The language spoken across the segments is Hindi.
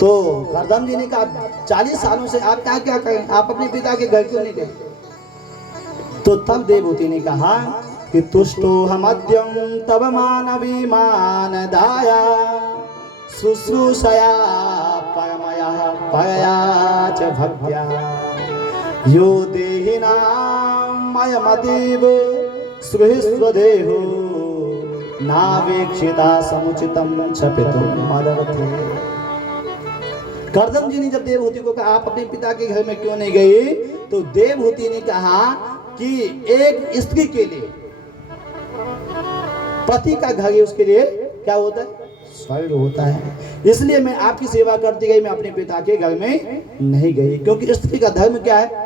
तो करदम जी ने कहा 40 सालों से आप क्या क्या करें, आप अपने पिता के घर क्यों नहीं गए? तो तब देवहूति ने कहा कि तुष्टो हमद्यम तब मानवीमान दाया शुश्रूषया परमया परया च भक्त्या यो देहिनाम मयमतीव सुहृस्वदेहो नावेक्षिता समुचितम छपितुम मदर्थे। करदम जी ने जब देवहूति को कहा आप अपने पिता के घर में क्यों नहीं गई, तो देवहूति ने कहा कि एक स्त्री के लिए पति का घर ही उसके लिए क्या होता है? स्वर्ग होता है। इसलिए मैं आपकी सेवा करती गई, मैं अपने पिता के घर में नहीं गई, क्योंकि स्त्री का धर्म क्या है?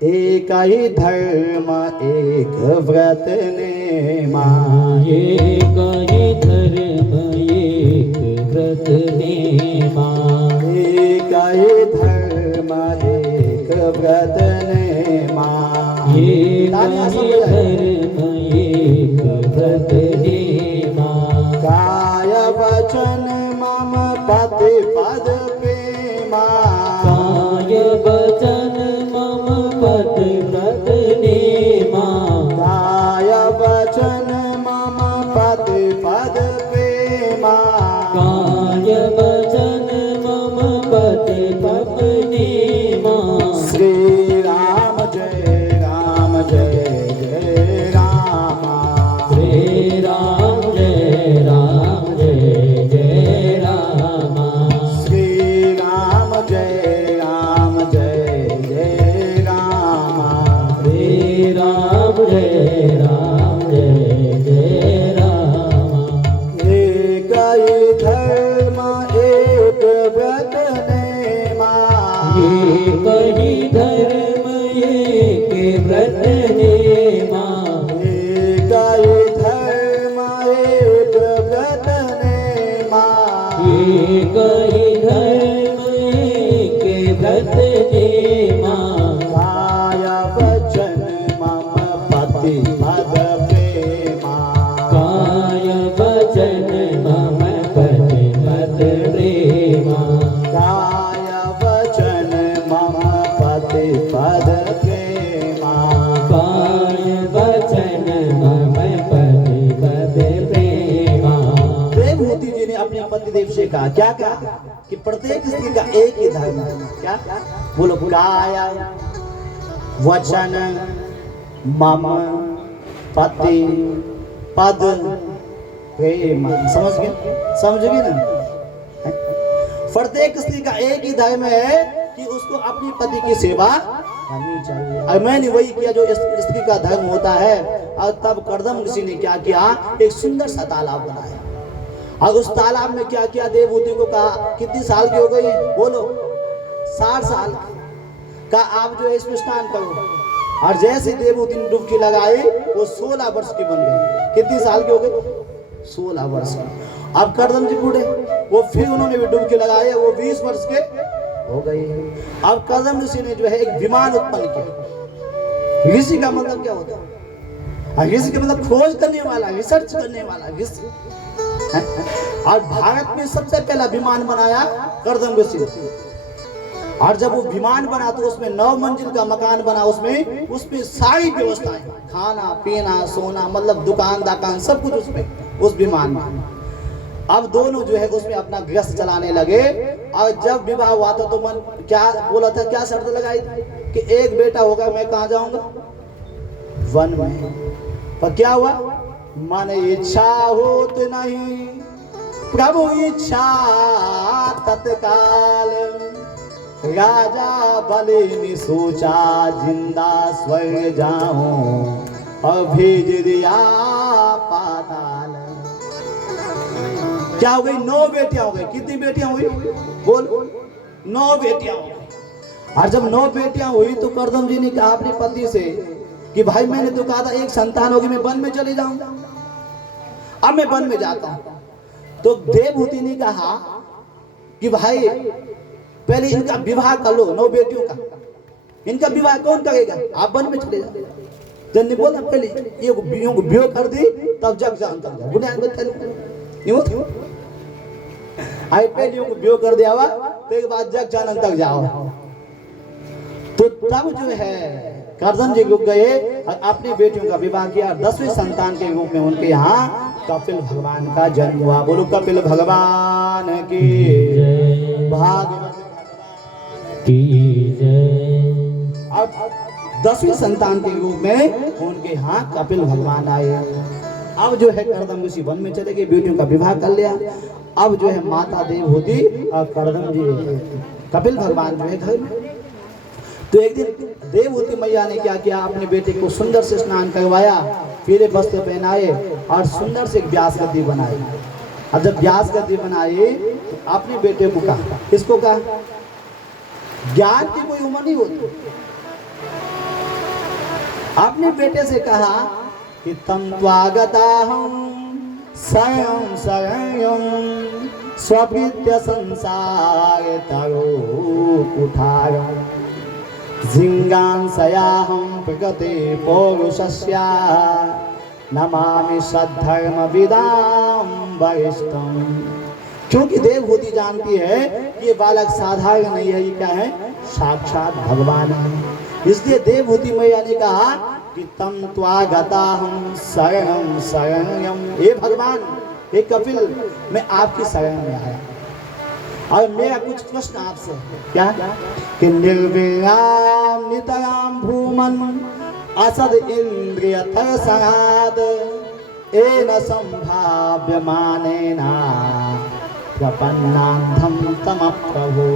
एक ही धर्म एक व्रत नेमा, एक ही धर्म एक व्रत नेमा, एक ही धर्म एक व्रत नेमा, एक ही धर्म एक व्रत नेमा। काय वचन मम पति पद प्रेमा, काय वचन मम पति व्रत नेमा, काय वचन मम पति पद प्रेमा, काय वचन मम पति पद नेमा। श्री राम जय राम जय जय राम, श्री राम जय राम जय जय राम, श्री राम जय राम जय जय राम, श्री राम जय राम जय जय राम। एक ही धर्म एक व्रत नेमा, एक ही धर्म एक व्रत नेमा, एक ही धर्म एक व्रत नेमा, एक ही धर्म एक व्रत नेमा। काय वचन मम पति पद प्रेमा, काय वचन मम पति पद प्रेमा, काय वचन मम पति पद प्रेमा। काय वचन मम पति पद प्रेमा। देवहूति जी ने अपने पतिदेव से कहा, क्या कहा? कि प्रत्येक स्त्री का एक ही धर्म है। क्या? बोलो, काय वचन मम पति पद प्रेम। समझ गए? समझ गए ना? प्रत्येक स्त्री का एक ही धर्म है कि उसको अपने पति की सेवा करनी चाहिए। और मैंने वही किया जो स्त्री का धर्म होता है। और तब करदम ऋषि ने क्या किया? एक सुंदर सा तालाब बनाया। और उस तालाब में क्या किया? देवहूति को कहा, कितनी साल की हो गई? बोलो, 60 साल का। आप जो है इसमें स्नान करो। और जैसे देवहूति ने डुबकी लगाई, वो 16 वर्ष की बन गई। कितनी साल की हो गई? 16 वर्ष की। अब करदम जी बूढ़े, वो फिर उन्होंने भी डुबकी लगाई, वो 20 वर्ष के हो गई। अब करदम ऋषि ने जो है एक विमान उत्पन्न किया। ऋषि का मतलब क्या होता है? ऋषि का मतलब खोज करने वाला, रिसर्च करने वाला ऋषि। और भारत में सबसे पहला विमान बनाया करदम ऋषि। और जब वो विमान बना तो उसमें 9 मंजिल का मकान बना। उसमें सारी व्यवस्थाएं, खाना पीना सोना, मतलब दुकान दाकान सब कुछ उसमें, उस विमान में। अब दोनों जो है उसमें अपना गृहस्थ चलाने लगे। और जब विवाह हुआ था तो मन क्या बोला था, क्या शर्त लगाई थी कि एक बेटा होगा, मैं कहाँ जाऊंगा? वन में। पर क्या हुआ? मन इच्छा होत नहीं प्रभु इच्छा तत्काल, राजा बलि ने सोचा जिंदा स्वर्ग जाऊं, और भेज दिया पाताल। क्या हो गई? 9 बेटियां हो गई। कितनी बेटियां हुई? बोल, 9 बेटियां हो गई। और जब 9 बेटियां हुई तो करदम जी ने कहा अपने पति से कि भाई मैंने तो कहा था एक संतान होगी, मैं वन में चले जाऊंगा, अब मैं वन में जाता हूं। तो देवहूति ने कहा कि भाई पहले इनका विवाह कर लो, 9 बेटियों का। इनका विवाह कौन करेगा? आप वन में चले जाओ। जन ने बोला पहले ये विवाह कर दी, तब जग जान कर बुनियाद बता नहीं होती। आई पहले को विवाह कर दिया हुआ, तो एक बार जगजानन तक जाओ। तो तब जो है करदम जी रुक गए और अपनी बेटियों का विवाह किया। 10वें संतान के रूप में उनके यहाँ कपिल भगवान का जन्म हुआ। बोलो कपिल भगवान की भागवत की जय। अब 10वें संतान के रूप में उनके यहाँ कपिल भगवान आए। अब जो है करदम ऋषि वन में चले गए, बेटियों का विवाह कर लिया। अब जो है माता देवहूति और करदम जी कपिल भगवान जो है घर में। तो एक दिन देवहूति मैया ने क्या किया, अपने बेटे को सुंदर से स्नान करवाया, पीले वस्त्र पहनाए और सुंदर से एक व्यास गद्दी बनाई। और जब व्यास गद्दी बनाई तो अपने बेटे को कहा, किसको कहा, ज्ञान की कोई उम्र नहीं होती, अपने बेटे से कहा कि तम त्वागता हम स्वयं स्वयं स्वविद्य संसार तरो कुठारम जिंगांसयाहं प्रकृते पौरुषस्य नमामि सद्धर्म विदाम वरिष्ठम। क्योंकि देवहूति जानती है कि ये बालक साधारण नहीं है, ये क्या है, साक्षात भगवान है। इसलिए देवहूति मैया ने कहा कि तम त्वागताहं शरणं शरणं, हे भगवान, हे कपिल, मैं आपकी शरण में आया। और मेरा कुछ प्रश्न आपसे, क्या कि निर्विराम नितराम भूमन असद इंद्रिय थरसनाद एन संभाव्य मानेना प्रपन्नांधम तम प्रभु।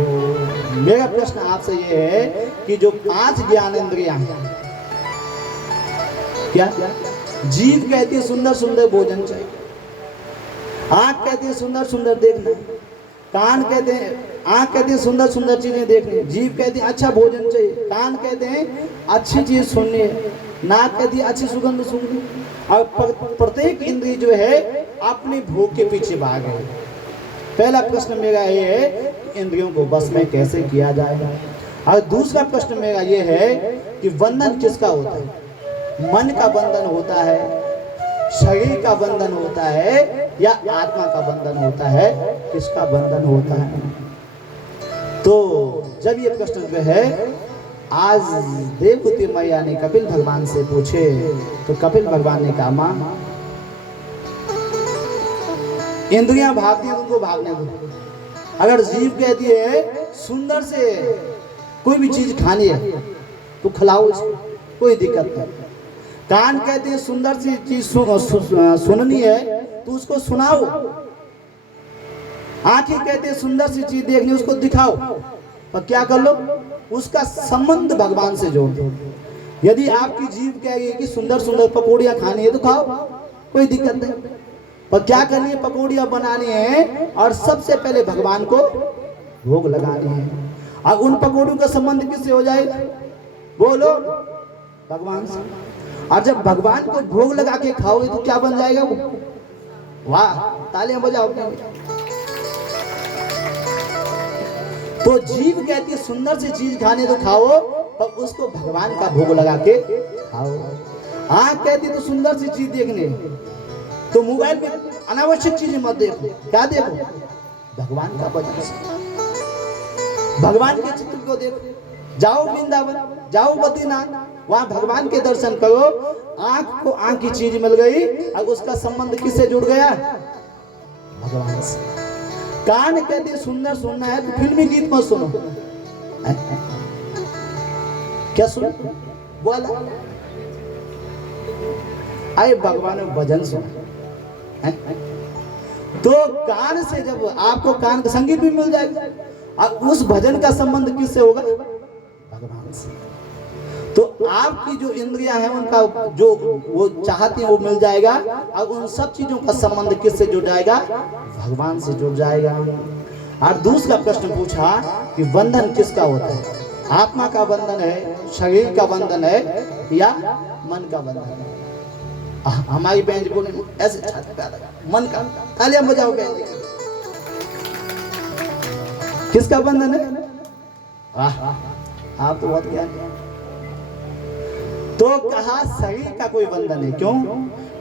मेरा प्रश्न आपसे ये है कि जो 5 ज्ञानेंद्रियां हैं, क्या, जीभ कहती है सुंदर सुंदर भोजन चाहिए, आंख कहती है सुंदर सुंदर देखना, कान कहते हैं, आंख कहते हैं सुंदर सुंदर चीजें देखनी, जीभ कहती है अच्छा भोजन चाहिए, कान कहते हैं अच्छी चीज सुननी है, नाक कहती है अच्छी सुगंध सुननी। और प्रत्येक इंद्रिय जो है अपनी भूख के पीछे भाग है। पहला प्रश्न मेरा ये है कि इंद्रियों को बस में कैसे किया जाए। और दूसरा प्रश्न मेरा ये है कि बंधन किसका होता है, मन का बंधन होता है, शरीर का बंधन होता है, या आत्मा का बंधन होता है, किसका बंधन होता है। तो जब ये प्रश्न जो है आज देवहूति मैया ने कपिल भगवान से पूछे, तो कपिल भगवान ने कहा, मां, इंद्रियां भागती हैं, उनको भागने दो। अगर जीभ कहती है सुंदर से कोई भी चीज खानी है तो खिलाओ इसको, कोई दिक्कत नहीं। कान कहते हैं सुंदर सी चीज सुननी है तो उसको सुनाओ। आंखें कहते हैं सुंदर सी चीज देखनी, उसको दिखाओ। पर क्या कर लो, उसका संबंध भगवान से जोड़ दो। यदि आपकी जीभ कह रही है कि सुंदर सुंदर पकौड़ियां खानी है तो खाओ, कोई दिक्कत नहीं। पर क्या करनी है, पकौड़ियां बनानी है और सबसे पहले भगवान को भोग लगानी है। और उन पकौड़ियों का संबंध किससे हो जाएगा, बोलो, भगवान से। और जब भगवान को भोग लगा के खाओगे तो क्या बन जाएगा वो, वाह, तालियां बजाओ। तो जीव कहती है सुंदर सी चीज खाने तो खाओ, पर उसको भगवान का भोग लगा के खाओ। आंख कहती तो सुंदर सी चीज देखने, तो मोबाइल में अनावश्यक चीजें मत देखो, क्या देखो, भगवान का भजन, भगवान के चित्र को देखो। जाओ वृंदावन, जाओ बद्रीनाथ, वहां भगवान के दर्शन करो। आंख को आंख की चीज मिल गई और उसका संबंध किससे जुड़ गया, भगवान से। कान कहते सुंदर सुनना है तो फिल्मी गीत मत सुनो, क्या सुनो, बोला, आए भगवान में भजन सुनो। तो कान से जब आपको कान का संगीत भी मिल जाएगा और उस भजन का संबंध किससे होगा, भगवान से। तो आपकी जो इंद्रियां हैं उनका जो वो चाहती है वो मिल जाएगा और उन सब चीजों का संबंध किससे जुड़ जाएगा, भगवान से जुड़ जाएगा। और दूसरा प्रश्न पूछा कि बंधन किसका होता है, आत्मा का बंधन है, शरीर का बंधन है, या मन का बंधन है। हमारी बहन जी बोले ऐसे मन का, तालियां बजाओ बहन जी, किसका बंधन है, आप तो बहुत ज्ञान। तो कहा शरीर का कोई बंधन है, क्यों,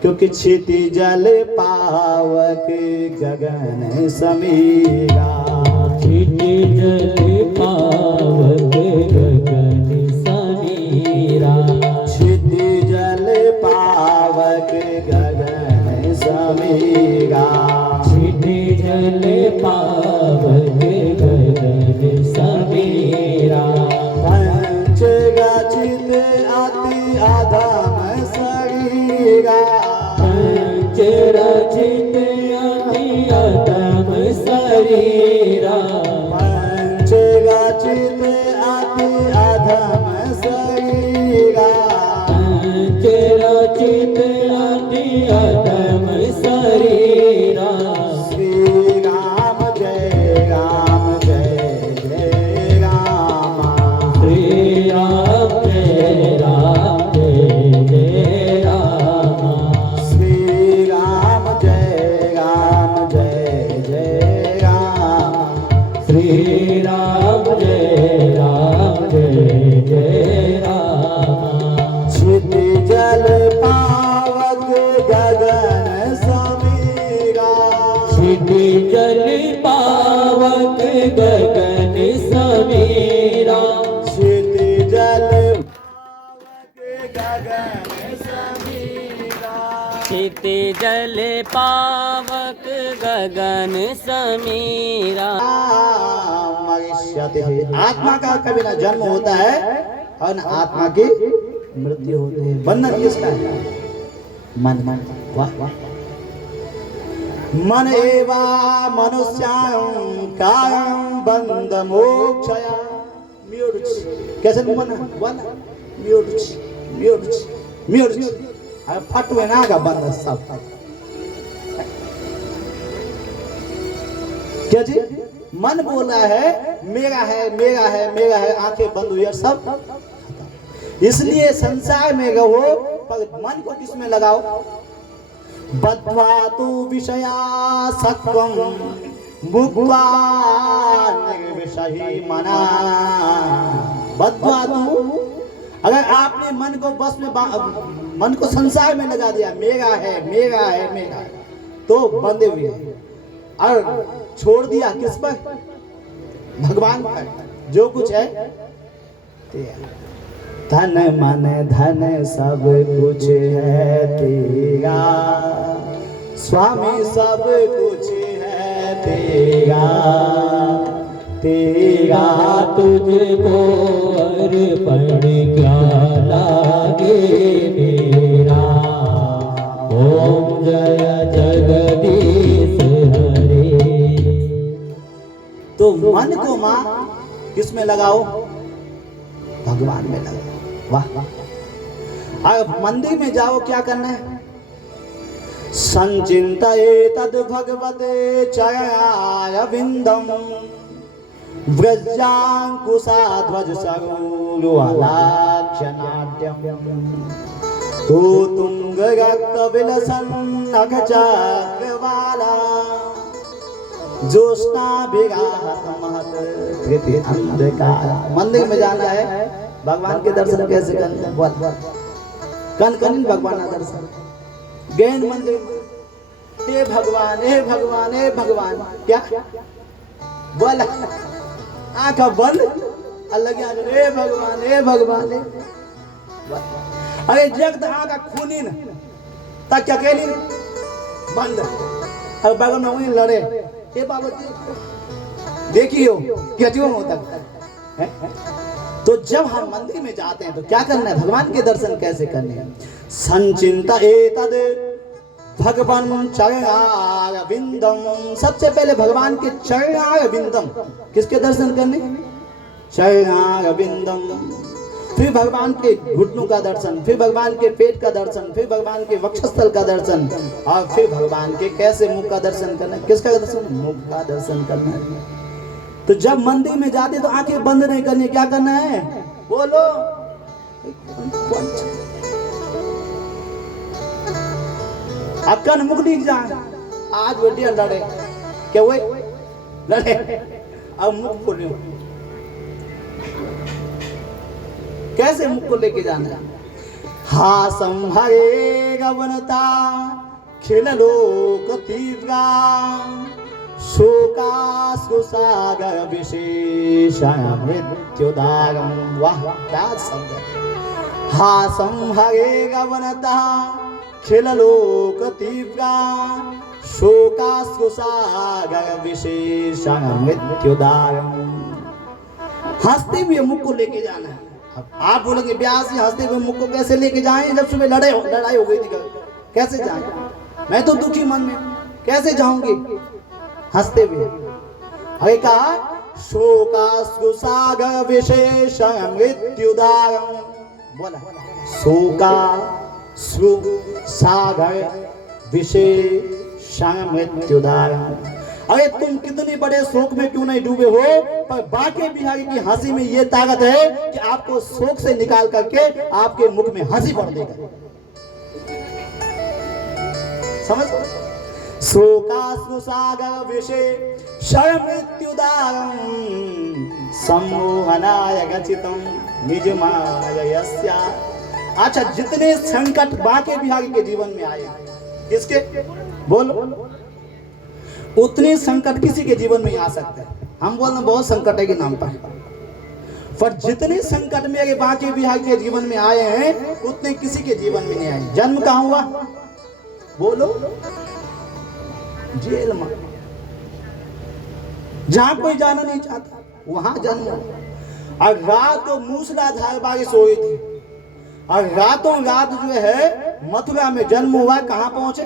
क्योंकि क्षिति जल पावक गगन समीरा, जल पावक गगन समीरा क्षिति जल पावक गगन समीरा छिटे जल पावक गगन समीरा पंच गचित अति अधम शरीरा पंच रचित अति अधम शरीरा पंच गचित अति अधम शरीरा पंच रचित अति अधम शरीरा श्री राम जय राम जय जय राम श्री राम जय राम जय जय राम श्री राम जय राम जय जय राम श्री राम जय राम जय जय राम क्षिति जल पावक गगन समीरा छिटे जल पावक गगन समीरा क्षिति जल पावक गगन समीरा छिटे जल पावक गगन समीरा आत्मा का कभी ना जन्म होता है और न आत्मा की मृत्यु होती है। बंधन किसका है? मन मन वाह मन एवा मनुष्यां कायं बंध मोक्षया म्यूर्च कैसे मन वन म्यूर्च म्यूर्च म्यूर्च अब फटवे ना का बंध सब क्या जी मन बोल रहा है मेरा है मेरा है मेरा है आंखें बंद हुई और सब इसलिए संसार में रहो पर मन को किसमें लगाओ बद्ध्वा तु विषया सत्वं मुक्त्वा निर्विषही मना बद्ध्वा तु अगर आपने मन को बस में मन को संसार में लगा दिया मेरा है मेरा है मेरा है तो बंधे हुए और छोड़ दिया किस पर भगवान पर जो कुछ है धन मन धन सब कुछ है तेरा स्वामी सब कुछ है तेरा तेरा तुझको अर्पण क्या लागे मेरा ओम जय जगदीश हरे। तो मन को मां किस में लगाओ भगवान में लगाओ वाह अब मंदिर में जाओ क्या करना है संचिंतये तद भगवते चरणारविंदम व्रजांकुशाध्वज सरोरुहलाक्षनाट्यम तो तुंग रक्त विलसन नख चक्रवाला ज्योत्स्ना विराहत महत धृति अंधकार मंदिर में जाना है भगवान के दर्शन कैसे करना बोल कन कन भगवान का दर्शन गैन मंदिर हे भगवान हे भगवान हे भगवान क्या बोल आंखा बंद अलग हे भगवान हे भगवान अरे जग आंखा खूनी न तक अकेली बंद अब बगल में वही लड़े हे बाबा देखियो क्या क्यों होता है तो जब हम मंदिर में जाते हैं तो क्या करना है भगवान के दर्शन कैसे करने हैं संचिंता एतद भगवान चरणारविंदम सबसे पहले भगवान के चरणारविंदम किसके दर्शन करने चरणारविंदम फिर भगवान के घुटनों का दर्शन फिर भगवान के पेट का दर्शन फिर भगवान के वक्षस्थल का दर्शन और फिर भगवान के कैसे मुख का दर्शन करना किसका दर्शन मुख का दर्शन करना तो जब मंदिर में जाते तो आंखें बंद नहीं करनी क्या करना है बोलो अक्कन मुख दिख जाए आज बेटियां लड़े क्या हुए लड़े अब मुख खोलो कैसे मुख को लेके जाना है हा संभरे गवनता खिल लोक तीव्रा शोकाश्रु सागर विशेषण मृत्युदारम। वाह क्या शब्द है। हासं हरे गवनता खिललोक तीव्रा शोकाश्रु सागर विशेषण मृत्युदारम। हंसते हुए मुख को लेके जाना है। अब आप बोलेंगे ब्यास जी हंसते हुए मुख को कैसे लेके जाएं जब सुबह लड़ाई हो गई थी, कैसे जाएं? मैं तो दुखी मन में कैसे जाऊंगी हंसते हुए? अरे कहा शोकाश्रु सागर विशेषण मृत्युदारम। बोला शोकाश्रु सागर विशेषण मृत्युदारम। अरे तुम कितने बड़े शोक में क्यों नहीं डूबे हो, पर बाके बिहारी की हंसी में ये ताकत है कि आपको शोक से निकाल करके आपके मुख में हंसी भर देगा। समझ? शोकाश्रु सागर विशेषण मृत्युदारम सम्मोहनाय गचितम निज मायस्या। अच्छा, जितने संकट बाके बिहारी के जीवन में आए, किसके बोलो, उतने संकट किसी के जीवन में आ सकते हैं। हम बोलना बहुत संकट है के नाम पर जितने संकट मेरे बाके बिहारी के जीवन में आए हैं उतने किसी के जीवन में नहीं आए। जन्म कहाँ हुआ बोलो? जेल में, जहां कोई जाना नहीं चाहता वहां जन्म। और रात को मूसलाधार बारिश हो रही थी और रातों रात जो है मथुरा में जन्म हुआ। कहां पहुंचे?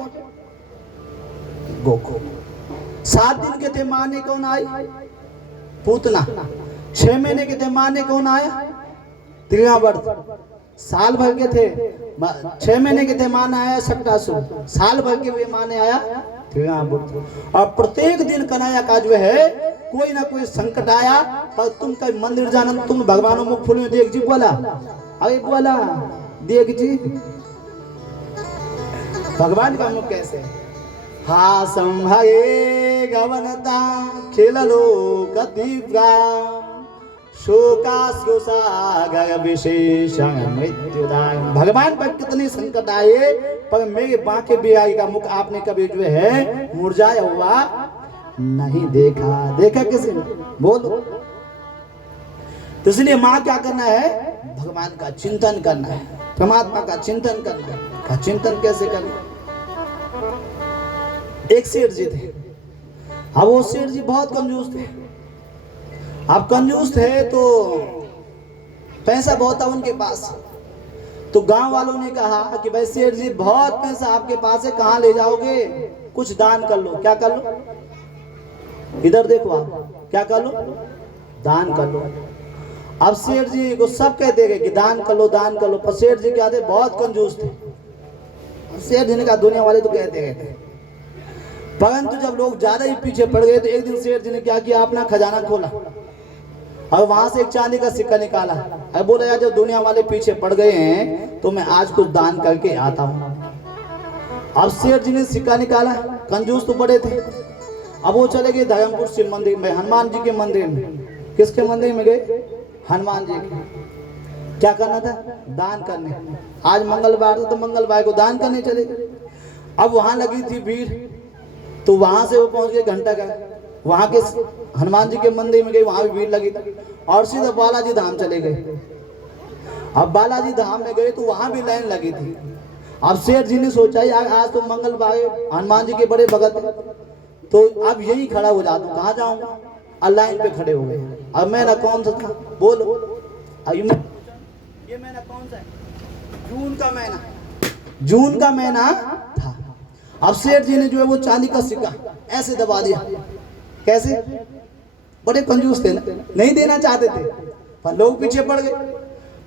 गोकुल। 7 दिन के थे, माने कौन आई? पूतना। 6 महीने के थे, माने कौन आया? त्रियावर्त। साल भर के थे, 6 महीने के थे, माने आया सक्टासुर। साल भर के हुए माने आया त्रियावर्त। और प्रत्येक दिन कन्हैया का जो है कोई ना कोई संकट आया, पर तुम कभी मंदिर जाना, तुम भगवान मुख फूल में देख जी बोला, अरे बोला देख जी भगवान का मुख कैसे? हासं हरे गवनता खिललोक तीव्रा शोकाश्रु सागर विशेषण मृत्युदारम। भगवान पर कितने संकट आए, पर मेरे बाके बिहारी का मुख आपने कभी जो है मुरझाया हुआ नहीं देखा। देखा किसी ने बोलो? तो इसलिए माँ क्या करना है? भगवान का चिंतन करना है, परमात्मा का चिंतन करना है। का चिंतन कैसे करना? एक सेठ जी थे। अब वो सेठ जी बहुत कंजूस थे। अब कंजूस थे तो पैसा बहुत था उनके पास। तो गांव वालों ने कहा कि भाई सेठ जी बहुत पैसा आपके पास है, कहाँ ले जाओगे? कुछ दान कर लो। क्या कर लो? इधर देखो आप, क्या कर लो? दान कर लो। अब सेठ जी को सब कहते गए कि दान कर लो, दान कर लो, पर सेठ जी क्या थे? बहुत कंजूस थे। सेठ जी ने कहा दुनिया वाले तो कहते गए थे, परंतु जब लोग ज्यादा ही पीछे पड़ गए तो एक दिन सेठ जी ने क्या किया? अपना खजाना खोला और वहां से एक चांदी का सिक्का निकाला। अब बोला यार जब दुनिया वाले पीछे पड़ गए हैं तो मैं आज कुछ दान करके आता हूँ। अब सेठ जी ने सिक्का निकाला, कंजूस तो बड़े थे। अब वो चले गए धर्मपुर शिव मंदिर में, हनुमान जी के मंदिर में। किसके मंदिर में गए? हनुमान जी के। क्या करना था? दान करने। आज मंगलवार था तो मंगलवार को दान करने चले गए। अब वहां लगी थी भीड़, तो वहां से वो पहुंच गए घंटा का, वहां के हनुमान जी के मंदिर में गए, वहां भी भीड़ लगी थी और सीधा बालाजी धाम चले गए। अब बालाजी धाम में गए तो वहां भी लाइन लगी थी। अब सेठ जी ने सोचा यार आज तो मंगलवार, हनुमान जी के बड़े भगत हैं, तो अब यही खड़ा हो जाता हूँ, कहाँ जाऊंगा? और लाइन पे खड़े हो गए। अब महीना कौन सा था बोलो? ये महीना कौन सा है? जून का महीना। जून का महीना था। अब सेठ जी ने जो है वो चांदी का सिक्का ऐसे दबा दिया। कैसे? बड़े कंजूस थे ना, नहीं देना चाहते थे, पर लोग पीछे पड़ गए।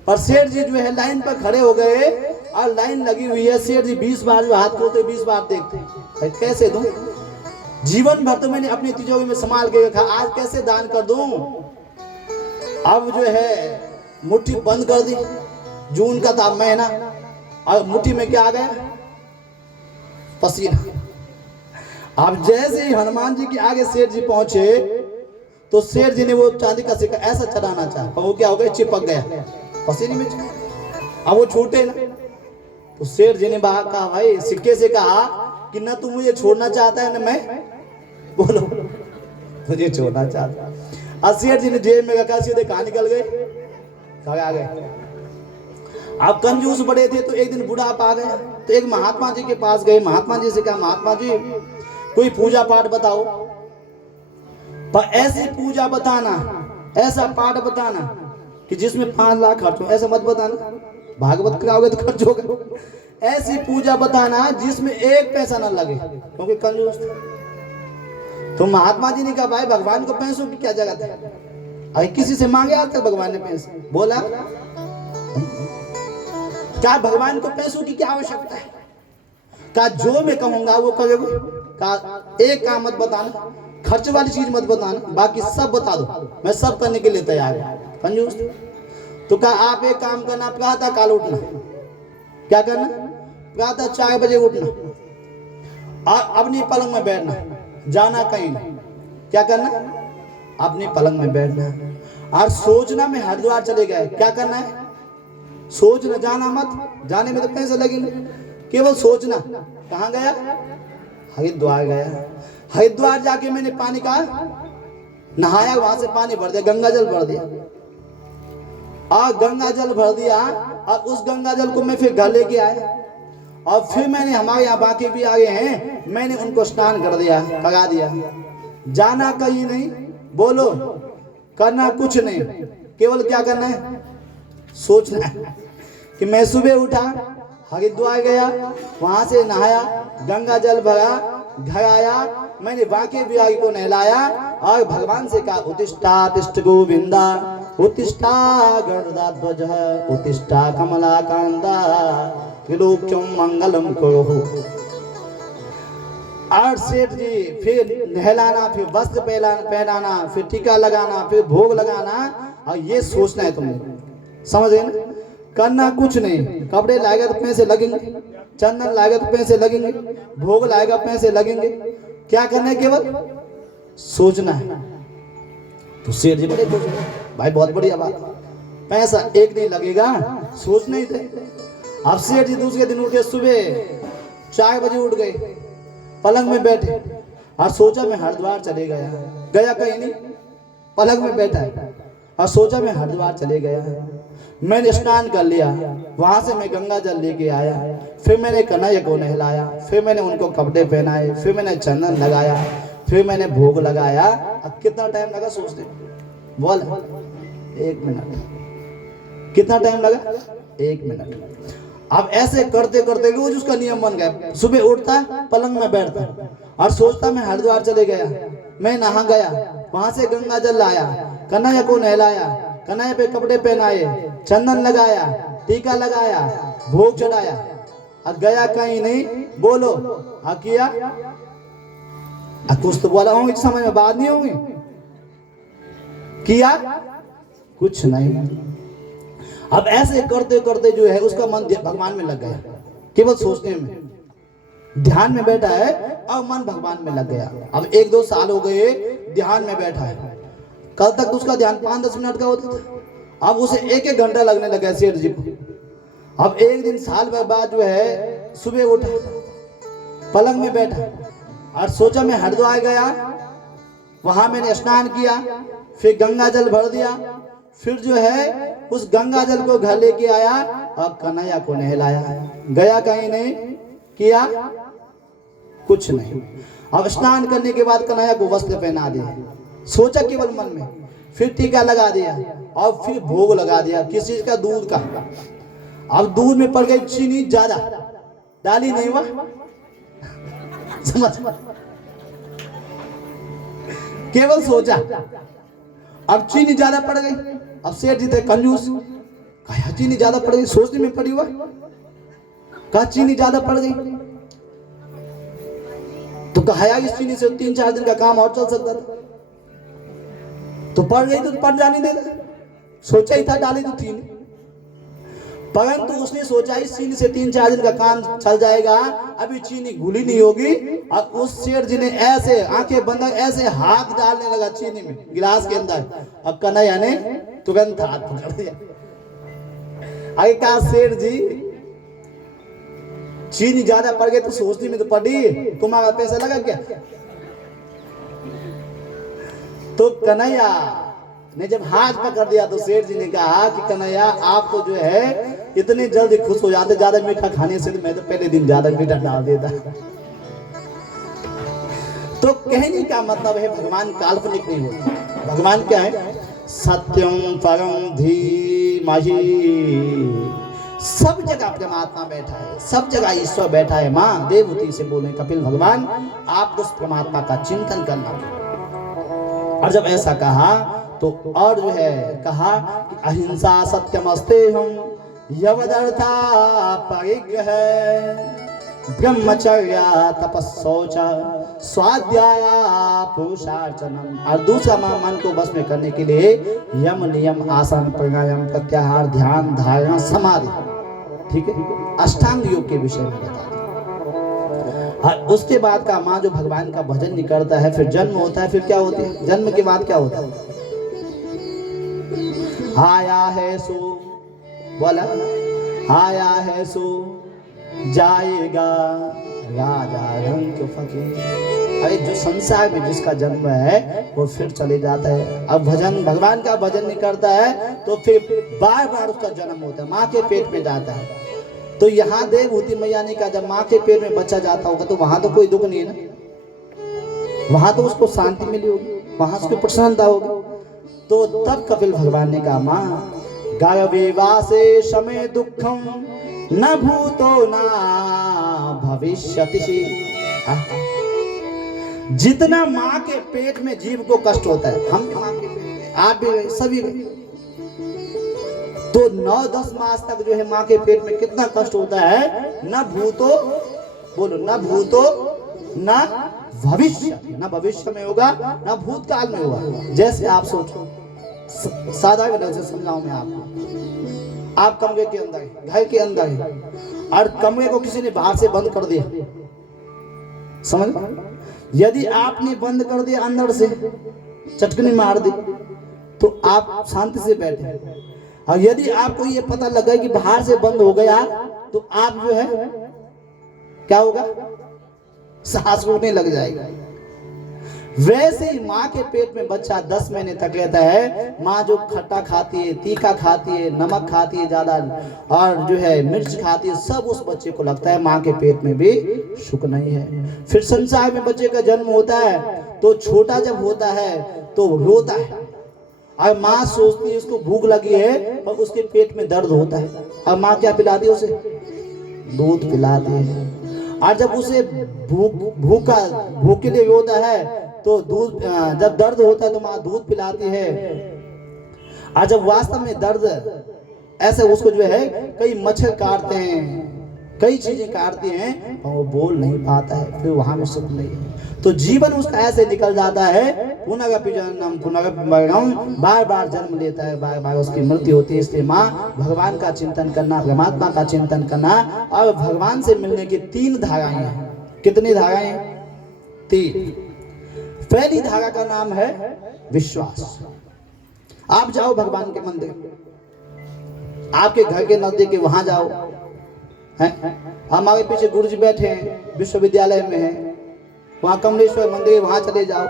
और सेठ जी जो है लाइन पर खड़े हो गए और लाइन लगी हुई है। सेठ जी 20 बार जो हाथ खोलते 20 बार देखते, कैसे दूं? जीवन भर तो मैंने अपनी तिजोरी में संभाल के रखा, आज कैसे दान कर दूं? अब जो है मुट्ठी बंद कर दी। जून का था महीना और मुट्ठी में क्या आ गया? पसीना। अब जैसे ही हनुमान जी के आगे सेठ जी पहुंचे तो सेठ जी ने वो चांदी का सिक्का ऐसा चढ़ाना चाहा, पर वो क्या हो गया? चिपक गया पसीने में। अब वो छूटे ना। तो सेठ जी ने कहा भाई सिक्के से कहा कि ना तू मुझे छोड़ना चाहता है ना मैं, बोलो मुझे छोड़ना चाहता। और सेठ जी ने जेब में रखा, सीधे कहाँ निकल गए, कहाँ आ गए। आप कंजूस बड़े थे तो एक दिन बुढ़ापा आ गया, तो एक महात्मा जी के पास गए। महात्मा जी से कहा, महात्मा जी कोई पूजा पाठ बताओ, पर ऐसी पूजा बताना, ऐसा पाठ बताना कि जिसमें 5 लाख खर्च हो। ऐसा मत बताना, भागवत कराओगे तो खर्च होगा। ऐसी पूजा बताना जिसमें 1 पैसा ना लगे, क्योंकि कंजूस थे। तो महात्मा जी ने कहा, भाई भगवान को पैसों की क्या जरूरत है, अरे किसी से मांगे आज तक भगवान ने पैसे? बोला क्या भगवान को पैसों की क्या आवश्यकता है? कहा जो मैं कहूंगा वो करोगे। कहा एक काम मत बताना, खर्च वाली चीज मत बताना, बाकी सब बता दो, मैं सब करने के लिए तैयार हूं। कंजूस। तो कहा आप एक काम करना, आप कहा था काल उठना, क्या करना, कहा था 4 बजे उठना और अपनी पलंग में बैठना, जाना कहीं नहीं। क्या करना, अपनी पलंग में बैठना और सोचना मैं हरिद्वार चले गए। क्या करना है, सोचना, जाना मत, जाने में तो पैसे लगेंगे, केवल सोचना। कहाँ गया, हरिद्वार गया। हरिद्वार जाके मैंने पानी का नहाया, वहां से पानी भर दिया, गंगा जल भर दिया, और गंगा जल भर दिया, और उस गंगा जल को मैं फिर घर लेके आया, और फिर मैंने, हमारे यहाँ बाकी भी आगे हैं, मैंने उनको स्नान कर दिया, लगा दिया। जाना कहीं नहीं, बोलो, करना कुछ नहीं, केवल क्या करना है, सोचना है कि मैं सुबह उठा, हरिद्वार गया, वहां से नहाया, गंगा जल भरा, घर आया, मैंने बाकी बिहारी को नहलाया और भगवान से कहा, उत्तिष्ठा तिष्ठ गोविंदा, उत्तिष्ठा गरुड़ध्वज, उत्तिष्ठा कमलाकांता, त्रिलोक्यम मंगलम करो। और सेठ जी फिर नहलाना, फिर वस्त्र पहनाना, फिर टीका लगाना, फिर भोग लगाना, और ये सोचना है तुम्हें, समझ गए ना? करना कुछ नहीं, कपड़े लाएगा तो पैसे लगेंगे, चंदन लाएगा तो पैसे लगेंगे, भोग लाएगा पैसे लगेंगे, क्या करना है, केवल सोचना है। तो सेठ जी बड़े खुश, भाई बहुत बढ़िया बात, पैसा एक नहीं लगेगा, सोचना ही थे। अब सेठ जी दूसरे दिन उठे, सुबह 4 बजे उठ गए, पलंग में बैठे और सोचा मैं हरिद्वार चले गया। गया कहीं नहीं, पलंग में बैठा है और सोचा मैं हरिद्वार चले गया। मैंने स्नान कर लिया, वहां से मैं गंगा जल लेके आया, फिर मैंने कन्हैया को नहलाया, फिर मैंने उनको कपड़े पहनाए, फिर मैंने चंदन लगाया, फिर मैंने भोग लगाया। अब कितना टाइम लगा सोचते, बोल 1 मिनट। कितना टाइम लगा, 1 मिनट। अब ऐसे करते करते रोज उसका नियम बन गया, सुबह उठता, पलंग में बैठता और सोचता मैं हरिद्वार चले गया, मैं नहा गया, वहां से गंगा जल लाया, कन्हैया को नहलाया, कन्हैया पे कपड़े पहनाए, चंदन लगाया, टीका लगाया, भोग चढ़ाया, अब गया कहीं नहीं, बोलो, अब किया, कुछ तो बोला होंगे, समझ में बात नहीं होंगी, किया कुछ नहीं। अब ऐसे करते करते जो है उसका मन भगवान में लग गया, केवल सोचने में, ध्यान में बैठा है और मन भगवान में लग गया। अब 1-2 साल हो गए ध्यान में बैठा है, कल तक तो उसका ध्यान 5-10 मिनट का होता था, अब उसे 1-1 घंटा लगने लगा सेठ जी को। अब एक दिन साल भर बाद जो है सुबह उठा, पलंग में बैठा और सोचा मैं हरिद्वार गया, वहां मैंने स्नान किया, फिर गंगा जल भर दिया, फिर जो है उस गंगा जल को घर लेके आया और कन्हैया को नहलाया। गया कहीं नहीं, किया कुछ नहीं। अब स्नान करने के बाद कन्हैया को वस्त्र पहना दिया, सोचा केवल मन में, फिर टीका लगा दिया और फिर भोग लगा दिया, किस चीज का, दूध का। अब दूध में पड़ गई चीनी ज्यादा, डाली नहीं हुआ, समझ, केवल सोचा, अब चीनी ज्यादा पड़ गई। अब सेठ जी थे कंजूस, कहा चीनी ज्यादा पड़ गई, सोचने में पड़ी हुआ, कहा चीनी ज्यादा पड़ गई, तो कहा इस चीनी से 3-4 दिन का काम और चल सकता था, तो पड़ गई तो पड़ जाने देता, सोचा ही था डाली तो चीनी, परंतु उसने सोचा इस चीनी से 3-4 दिन का काम चल जाएगा, अभी चीनी घुली नहीं होगी। और उस सेठ जी ने ऐसे आंखें बंद ऐसे हाथ डालने लगा चीनी में, गिलास के अंदर, अब कन्हैया ने तुरंत हाथ पकड़ दिया। आगे कहा सेठ जी चीनी ज्यादा पड़ गई तो सोचने में तो पड़ी, तुम्हारा पैसा लगा क्या, तो कन्हैया ने जब हाथ पकड़ दिया तो सेठ जी ने कहा कि कन्हैया आप तो जो है इतनी जल्दी खुश हो जाते, ज्यादा मीठा खाने से तो मैं तो पहले दिन ज्यादा मीठा डाल देता। तो कहने का मतलब है भगवान काल्पनिक नहीं होता। भगवान क्या है? सत्यम परम धीमहि। सब जगह परमात्मा बैठा है, सब जगह ईश्वर बैठा है। माँ देवहूति से बोले कपिल भगवान आप उस परमात्मा का चिंतन करना। और जब ऐसा कहा तो और जो है कहा कि अहिंसा सत्यमस्ते हम यवदर्था परिग्रह ब्रह्मचर्य तपस्शौच स्वाध्याय पुरुषार्चनम। और दूसरा मन को बस में करने के लिए यम नियम आसन प्राणायाम प्रत्याहार ध्यान धारणा समाधि, ठीक है, अष्टांग योग के विषय में बता दिया। और उसके बाद का माँ जो भगवान का भजन नहीं करता है, फिर जन्म होता है, फिर क्या होती है? जन्म के बाद क्या होता है? आया है सो बोला, आया है सो जाएगा राजा रंग फकीर। अरे जो संसार में जिसका जन्म है वो फिर चले जाता है। अब भजन भगवान का भजन नहीं करता है तो फिर बार बार उसका जन्म होता है, माँ के पेट में जाता है। तो यहाँ देवहूति मैया ने कहा जब माँ के पेट में बच्चा जाता होगा तो वहां तो कोई दुख नहीं है ना, वहां तो उसको शांति मिली होगी, वहां उसको प्रसन्नता होगी। तो तब कपिल भगवान ने कहा माँ गायवे वासे समय दुखम न भूतो न भविष्यति। जितना माँ के पेट में जीव को कष्ट होता है, हम माँ के पेट में, आप भी सभी तो 9-10 मास तक जो है माँ के पेट में कितना कष्ट होता है। न भूतो बोलो, न भूतो न भविष्य, न भविष्य में होगा न भूतकाल में होगा। जैसे आप सोचो, साधारण ढंग से समझाऊं मैं आपको। आप कमरे के अंदर है, घर के अंदर है, और कमरे को किसी ने बाहर से बंद कर दिया, समझ? यदि आपने बंद कर दिया अंदर से, चटकनी मार दी, तो आप शांति से बैठे। और यदि आपको ये पता लगा कि बाहर से बंद हो गया तो आप जो है क्या होगा? सांस रोकने लग जाएगा। वैसे ही माँ के पेट में बच्चा 10 महीने तक रहता है। माँ जो खट्टा खाती है, तीखा खाती है, नमक खाती है ज्यादा, और जो है मिर्च खाती है, सब उस बच्चे को लगता है माँ के पेट में भी सुख नहीं है। फिर संसार में बच्चे का जन्म होता है तो छोटा जब होता है तो रोता है, और माँ सोचती है इसको भूख लगी है, पर उसके पेट में दर्द होता है। और माँ क्या पिलाती है उसे? दूध पिलाती है। और जब उसे भूख के लिए होता है तो दूध, जब दर्द होता है तो माँ दूध पिलाती है। और जब वास्तव में दर्द ऐसे उसको जो है कई मच्छर काटते हैं, कई चीजें काटती हैं, और वो बोल नहीं पाता है, फिर वहां में सुख नहीं है। तो जीवन उसका ऐसे निकल जाता है, पुनरपि जननम पुनरपि मरणम, बार बार जन्म लेता है, बार बार उसकी मृत्यु होती है। इसलिए माँ भगवान का चिंतन करना, परमात्मा का चिंतन करना, और भगवान से मिलने की 3 धाराएं हैं। कितनी धाराएं? 3। पहली धारा का नाम है विश्वास। आप जाओ भगवान के मंदिर, आपके घर के नजदीक, वहां जाओ, है? हमारे पीछे गुरुजी बैठे हैं, विश्वविद्यालय में है, वहां कमलेश्वर मंदिर, वहां चले जाओ।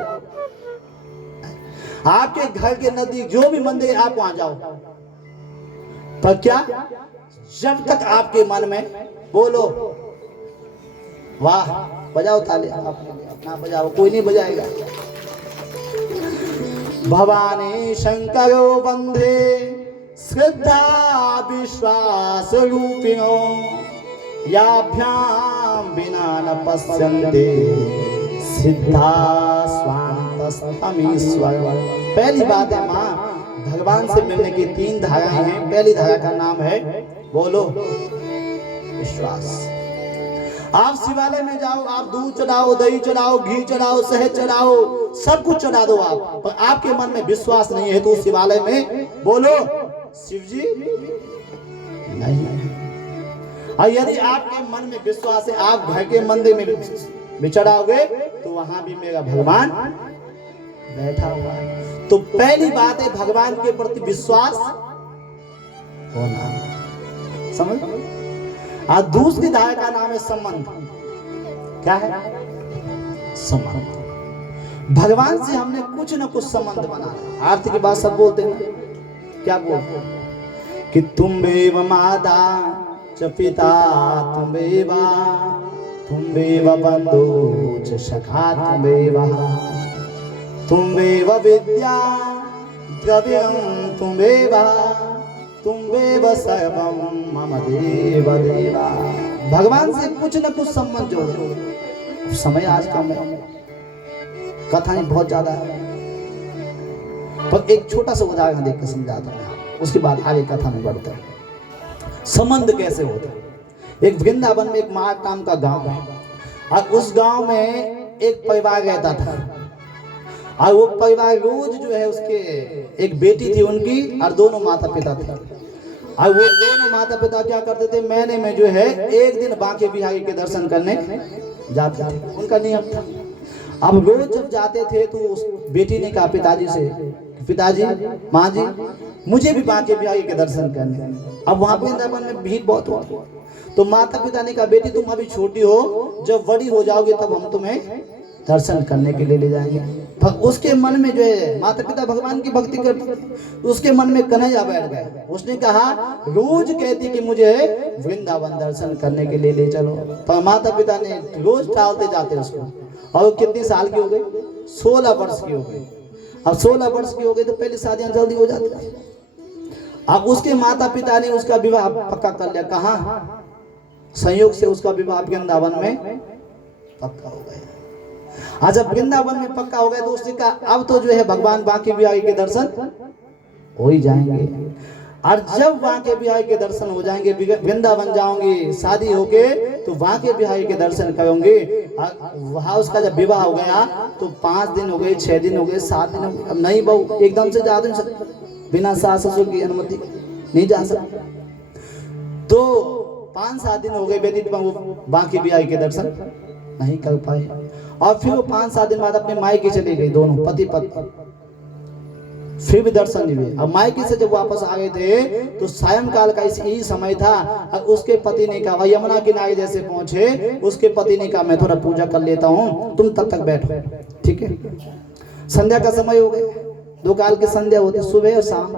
आपके घर के नजदीक जो भी मंदिर है आप वहां जाओ, पर क्या? जब तक आपके मन में बोलो वाह, बजाओ ताली, अपना बजाओ, कोई नहीं बजाएगा। भवानी शंकरो वंदे श्रद्धा विश्वास रूपिणो, याभ्याम बिना न पश्यन्ते सिद्धा स्वान्तस्तमीश्वर। पहली बात है माँ, भगवान से मिलने की 3 धाराएं हैं। पहली धारा का नाम है बोलो विश्वास। आप शिवालय में जाओ, आप दूध चढ़ाओ, दही चढ़ाओ, घी चढ़ाओ, शहद चढ़ाओ, सब कुछ चढ़ा दो आप, पर आपके मन में विश्वास नहीं है तो उस शिवालय में बोलो शिव जी नहीं है। और यदि आपके मन में विश्वास है, आप घर के मंदिर में भी चढ़ाओगे तो वहां भी मेरा भगवान बैठा हुआ है। तो पहली बात है भगवान के प्रति विश्वास होना, समझ? और दूसरी धारा का नाम है संबंध। क्या है? संबंध। भगवान से हमने कुछ न कुछ संबंध बनाया। आरती की बात सब बोलते हैं, क्या बोलते हैं कि तुम्हेव माता च पिता तुम्हेव बंधु च सखा तुम्हेव विद्या द्रव्यं तुम्हेव सर्वं मम देव देवा। भगवान से कुछ न कुछ संबंध जोड़ो। समय आज का है, कथाएं बहुत ज्यादा है, पर एक छोटा सा उदाहरण देख के समझाता हूँ, उसके बाद आगे कथा में बढ़ते हैं। संबंध कैसे होता है। एक वृंदावन में एक मार्ग नाम का गांव है, और उस गांव में एक परिवार रहता था, और वो परिवार रोज जो है उसके एक बेटी थी उनकी, और दोनों माता पिता थे। और वो दोनों माता पिता क्या करते थे, महीने में जो है एक दिन बांके बिहारी के दर्शन करने जाते थे, उनका नियम था। अब रोज जब जाते थे तो उस बेटी ने कहा पिताजी से, पिताजी माँ जी मुझे भी बांके बिहारी के दर्शन करने। अब वहां पे वृंदावन में भीड़ बहुत होती, तो माता पिता ने कहा बेटी तुम अभी छोटी हो, जब बड़ी हो जाओगे तब हम तुम्हें दर्शन करने के लिए ले जाएंगे। उसके मन में जो है, माता पिता भगवान की भक्ति करते, उसके मन में कन्हैया बैठ गए। उसने कहा रोज कहती कि मुझे वृंदावन दर्शन करने के लिए ले चलो, पर माता पिता ने रोज टालते जाते उसको। और कितनी साल की हो गई, 16 वर्ष की हो गई। अब 16 वर्ष की हो गई तो पहले शादियां जल्दी हो जाती है। अब उसके माता पिता ने उसका विवाह पक्का कर लिया। कहाँ? संयोग से उसका विवाह वृंदावन में पक्का हो गया। आज जब वृंदावन में पक्का हो गया तो उसने कहा अब तो जो है भगवान बांके बिहारी के दर्शन हो ही जाएंगे। और जब बांके बिहारी के दर्शन हो जाएंगे, वृंदावन जाओगे शादी होके तो बांके बिहारी के दर्शन करोगे। वहां उसका जब विवाह हो गया तो 5 दिन हो गए, 6 दिन हो गए, 7 दिन हो गए। अब नहीं बहू एकदम से जा नहीं सकते, बिना सास ससुर की अनुमति नहीं जा सकते। तो 5-7 दिन हो गए व्यतीत, वो बांके बिहारी के दर्शन नहीं कर पाए। और फिर वो 5-7 दिन बाद अपने मायके चले गए, दोनों पति पत्नी, फिर भी दर्शन नहीं हुए। अब मायके से जब वापस आ गए थे तो सायंकाल का यही समय था। और उसके पति ने कहा, वह यमुना किनारे जैसे पहुंचे, उसके पति ने कहा मैं थोड़ा पूजा कर लेता हूँ, तुम तब तक बैठो, ठीक है। संध्या का समय हो गया, 2 काल की संध्या होती, सुबह और शाम।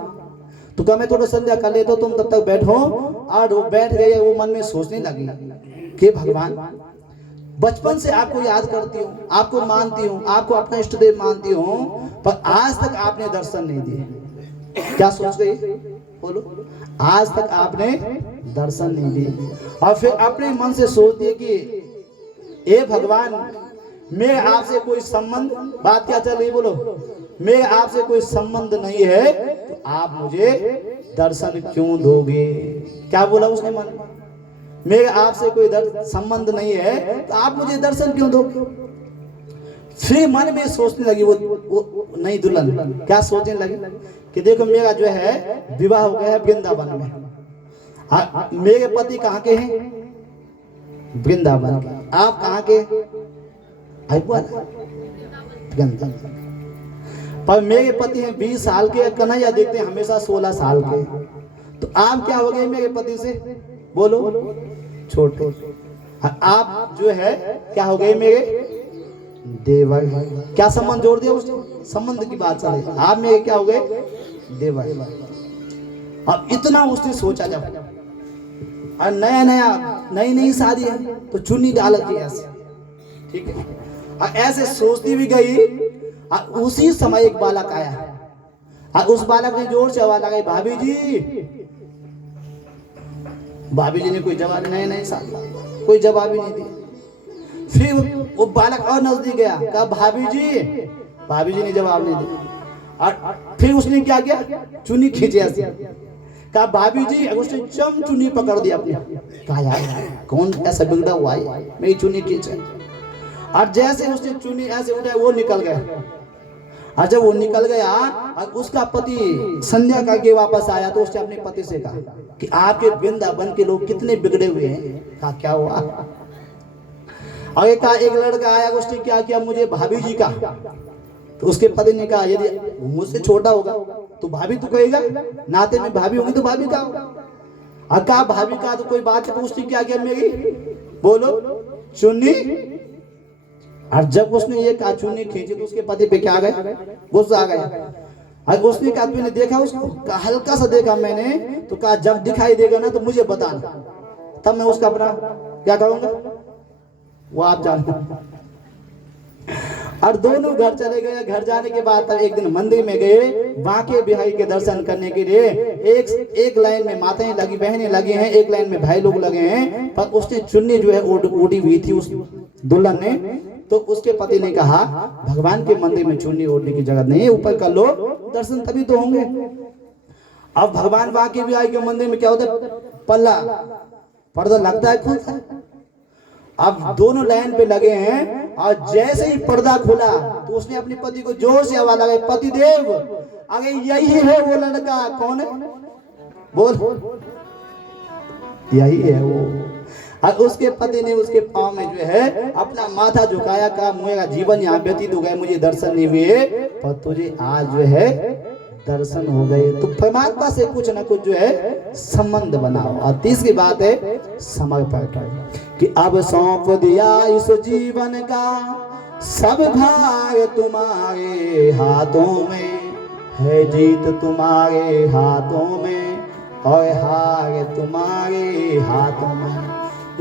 तो कहा मैं थोड़ा संध्या कर लेता हूँ, तुम तब तक बैठो। और वो बैठ गए। वो मन में सोचने लगी कि भगवान बचपन से आपको याद करती हूँ, आपको मानती हूँ, आपको अपना इष्ट देव मानती हूँ, पर आज तक आपने दर्शन नहीं दिए। क्या सोच गई बोलो? आज तक आपने दर्शन नहीं दिए। और फिर अपने मन से सोचती है कि हे भगवान मेरे आपसे कोई संबंध, बात क्या चल रही बोलो, मेरे आपसे कोई संबंध नहीं है तो आप मुझे दर्शन क्यों दोगे? क्या बोला उसने मन में? मेरे आपसे कोई संबंध नहीं है तो आप मुझे दर्शन क्यों दो? फिर मन में सोचने लगी वो नई दुल्हन, क्या सोचने लगी कि देखो मेरा जो है विवाह हो गया है वृंदावन में, मेरे पति कहाँ के हैं? वृंदावन के। आप कहाँ के? वृंदावन। पर मेरे पति हैं 20 साल के, कन्हैया देखते हैं हमेशा 16 साल के। तो आप क्या हो गए मेरे पति से बोलो? छोटे। आप जो है क्या हो गए मेरे देवर। क्या संबंध जोड़ दिया उसने? संबंध की बात चले, आप मेरे क्या हो गए देवर। अब इतना उसने सोचा, जब और नई शादी है तो चुन्नी डाल दी ऐसे, ठीक है। और ऐसे सोचती भी गई। और उसी समय एक बालक आया, और उस बालक ने जोर से आवाज लगाई भाभी जी। भाभी जी ने कोई जवाब नहीं साल कोई जवाब ही नहीं दिया। फिर वो बालक और नजदीक गया, कहा भाभी जी। भाभी जी ने जवाब नहीं दिया। और फिर उसने क्या किया, चुन्नी खींची ऐसे, कहा भाभी जी। उसने चम चुन्नी पकड़ दिया अपनी। कहा यार कौन ऐसा बिगड़ा हुआ है, मेरी चुन्नी खींचे। और जैसे उसने चुन्नी ऐसे उठाया वो निकल गया। और जब वो निकल गया और उसका पति संध्या करके वापस आया तो उसने अपने पति से कहा कि आपके वृंदावन के लोग कितने बिगड़े हुए हैं। कहा क्या हुआ? और एक लड़का आया, उसने क्या किया, मुझे भाभी जी का। तो उसके पति ने कहा यदि मुझसे छोटा होगा तो भाभी तो कहेगा, नाते में भाभी होगी तो भाभी का होगा। और कहा भाभी का तो कोई बात है। तो उसने क्या किया मेरी बोलो? चुन्नी और जब उसने ये चुन्नी खींची तो उसके पति पे क्या आ गया, गुस्सा आ गया। और उसने कहा, आदमी ने देखा उसको, कहा हल्का सा देखा मैंने, तो कहा जब दिखाई देगा ना तो मुझे बताना, तब मैं उसका अपना क्या करूंगा वो आप जानना। और दोनों घर चले गए। घर जाने के बाद तब एक दिन मंदिर में गए बांके बिहारी के दर्शन करने के लिए। एक लाइन में माताएं लगी, बहनें लगी हैं, एक लाइन में भाई लोग लगे हैं। पर उसने चुन्नी जो है ओढ़ी हुई थी उस दुल्हन ने, तो उसके पति ने कहा भगवान के मंदिर में चुन्नी ओढ़ने की जगह नहीं है, ऊपर कर लो, दर्शन तभी तो होंगे। अब भगवान बांके बिहारी के मंदिर में क्या होता है, पल्ला पर्दा लगता है, खुलता है। अब दोनों लाइन पे लगे हैं और जैसे ही पर्दा खुला तो उसने अपने पति को जोर से आवाज लगाई, पति देव अरे यही है वो लड़का। कौन है, बोल, यही है वो। और उसके पति ने उसके पांव में जो है अपना माथा झुकाया, कहा मेरा जीवन यहाँ व्यतीत हो गया, मुझे दर्शन नहीं हुए, पर तुझे आज जो है दर्शन हो गए। तो परमात्मा से कुछ ना कुछ जो है संबंध बनाओ। और तीसरी बात है समर्पण कि अब सौंप दिया इस जीवन का सब भाग तुम्हारे हाथों में, है जीत तुम्हारे हाथों में और हार तुम्हारे हाथों में।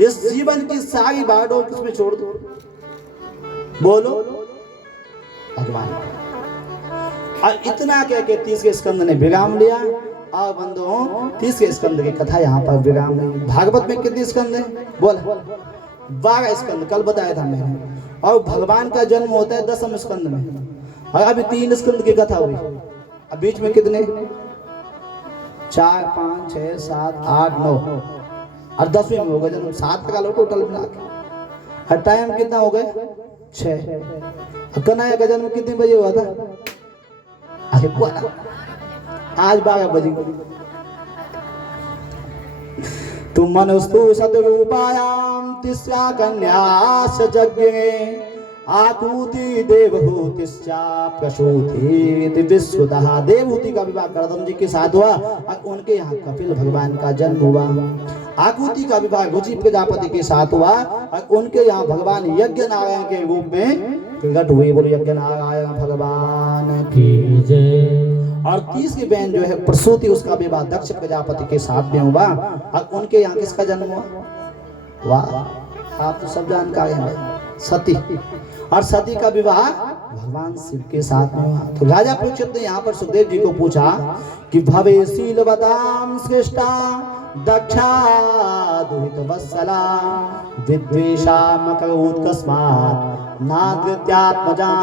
इस जीवन की सारी बातों किसमें छोड़ दो, बोलो भगवान। और इतना कह के 30 स्कंद ने विराम लिया। और बंधुओं 30 स्कंद की कथा यहाँ पर विराम नहीं। भागवत में कितने स्कंद है, बोल 12 स्कंद कल बताया था मैंने। और भगवान का जन्म होता है 10वें स्कंद में, और अभी 3 स्कंद की कथा हुई। अब बीच में कितने, 4 5 6 7 8 9 और 10वें में हो गए जन्म, 7 का लो टोटल मिला के। और टाइम कितना हो गया, 6। कन्हैया का जन्म कितने बजे हुआ था, आज 12 बजे। तुम मनुस्तु सदरूपायाम तिस्रा कन्यास यज्ञे आकुति देवहूतिश्चा प्रसूति विश्वतः। देवहूति का विवाह करदम जी के साथ हुआ और उनके यहाँ कपिल भगवान का जन्म हुआ। आकुति का विवाह रुचि प्रजापति के साथ हुआ और उनके यहाँ भगवान यज्ञ नारायण के रूप में प्रकट हुए। बोलो यज्ञ नारायण भगवान की जय। और तीसरी बहन जो है प्रसूति, उसका विवाह दक्ष प्रजापति के साथ में हुआ और उनके यहाँ किसका जन्म हुआ, वाह आप तो सब जानकार हैं, सती। और सती का विवाह भगवान शिव के साथ में हुआ। तो राजा परीक्षित ने यहाँ पर सुखदेव जी को पूछा कि भवे शीलवतां श्रेष्ठा दक्षा दुहित वत्सला विद्वेषा मकरोत् कस्मात् नागृत्यात्मजां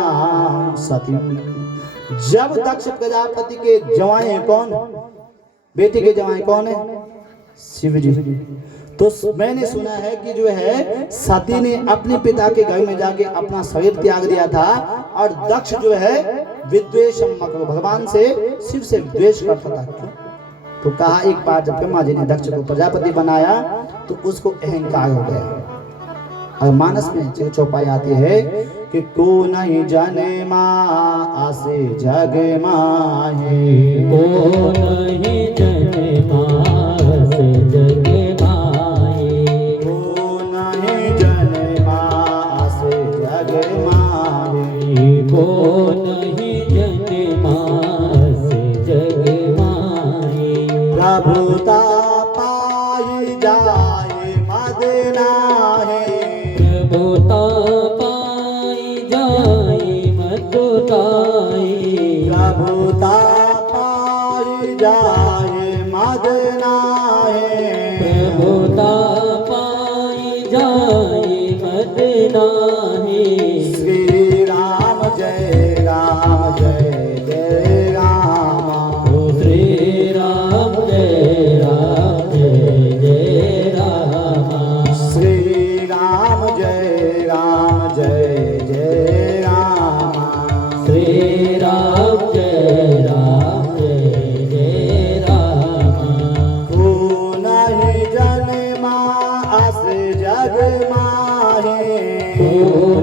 सतीं। जब दक्ष प्रजापति के जवाई कौन, बेटी के जवाई कौन है, शिव जी। तो मैंने सुना है कि जो है सती ने अपने पिता के घर में जाके अपना शरीर त्याग दिया था और दक्ष जो है विद्वेष भगवान से शिव से द्वेष करता था। क्यों, तो कहा एक बार जब ब्रह्मा जी ने दक्ष को प्रजापति बनाया तो उसको अहंकार हो गया। और मानस में चौपाई आती है कि को नहीं जाने माँ आसे जग माहे, को नहीं जाने माँ आसे जग माहे, को नहीं जाने माँ आसे जग माहे, को नहीं जाने माँ आसे जग माहे। प्रभुता पाई जाए मद नाहे, प्रभुता पाई जाए मद नाहे, प्रभुता पाई जाए मद नाहे, प्रभुता पाई जाए मद नाहे। श्री राम जय राम जय जय राम, ओ श्री राम जय राम जय जय राम, श्री राम जय राम जय जय राम, श्री राम जय राम जय जय राम। को नहीं जन्मा अस जग माहे, को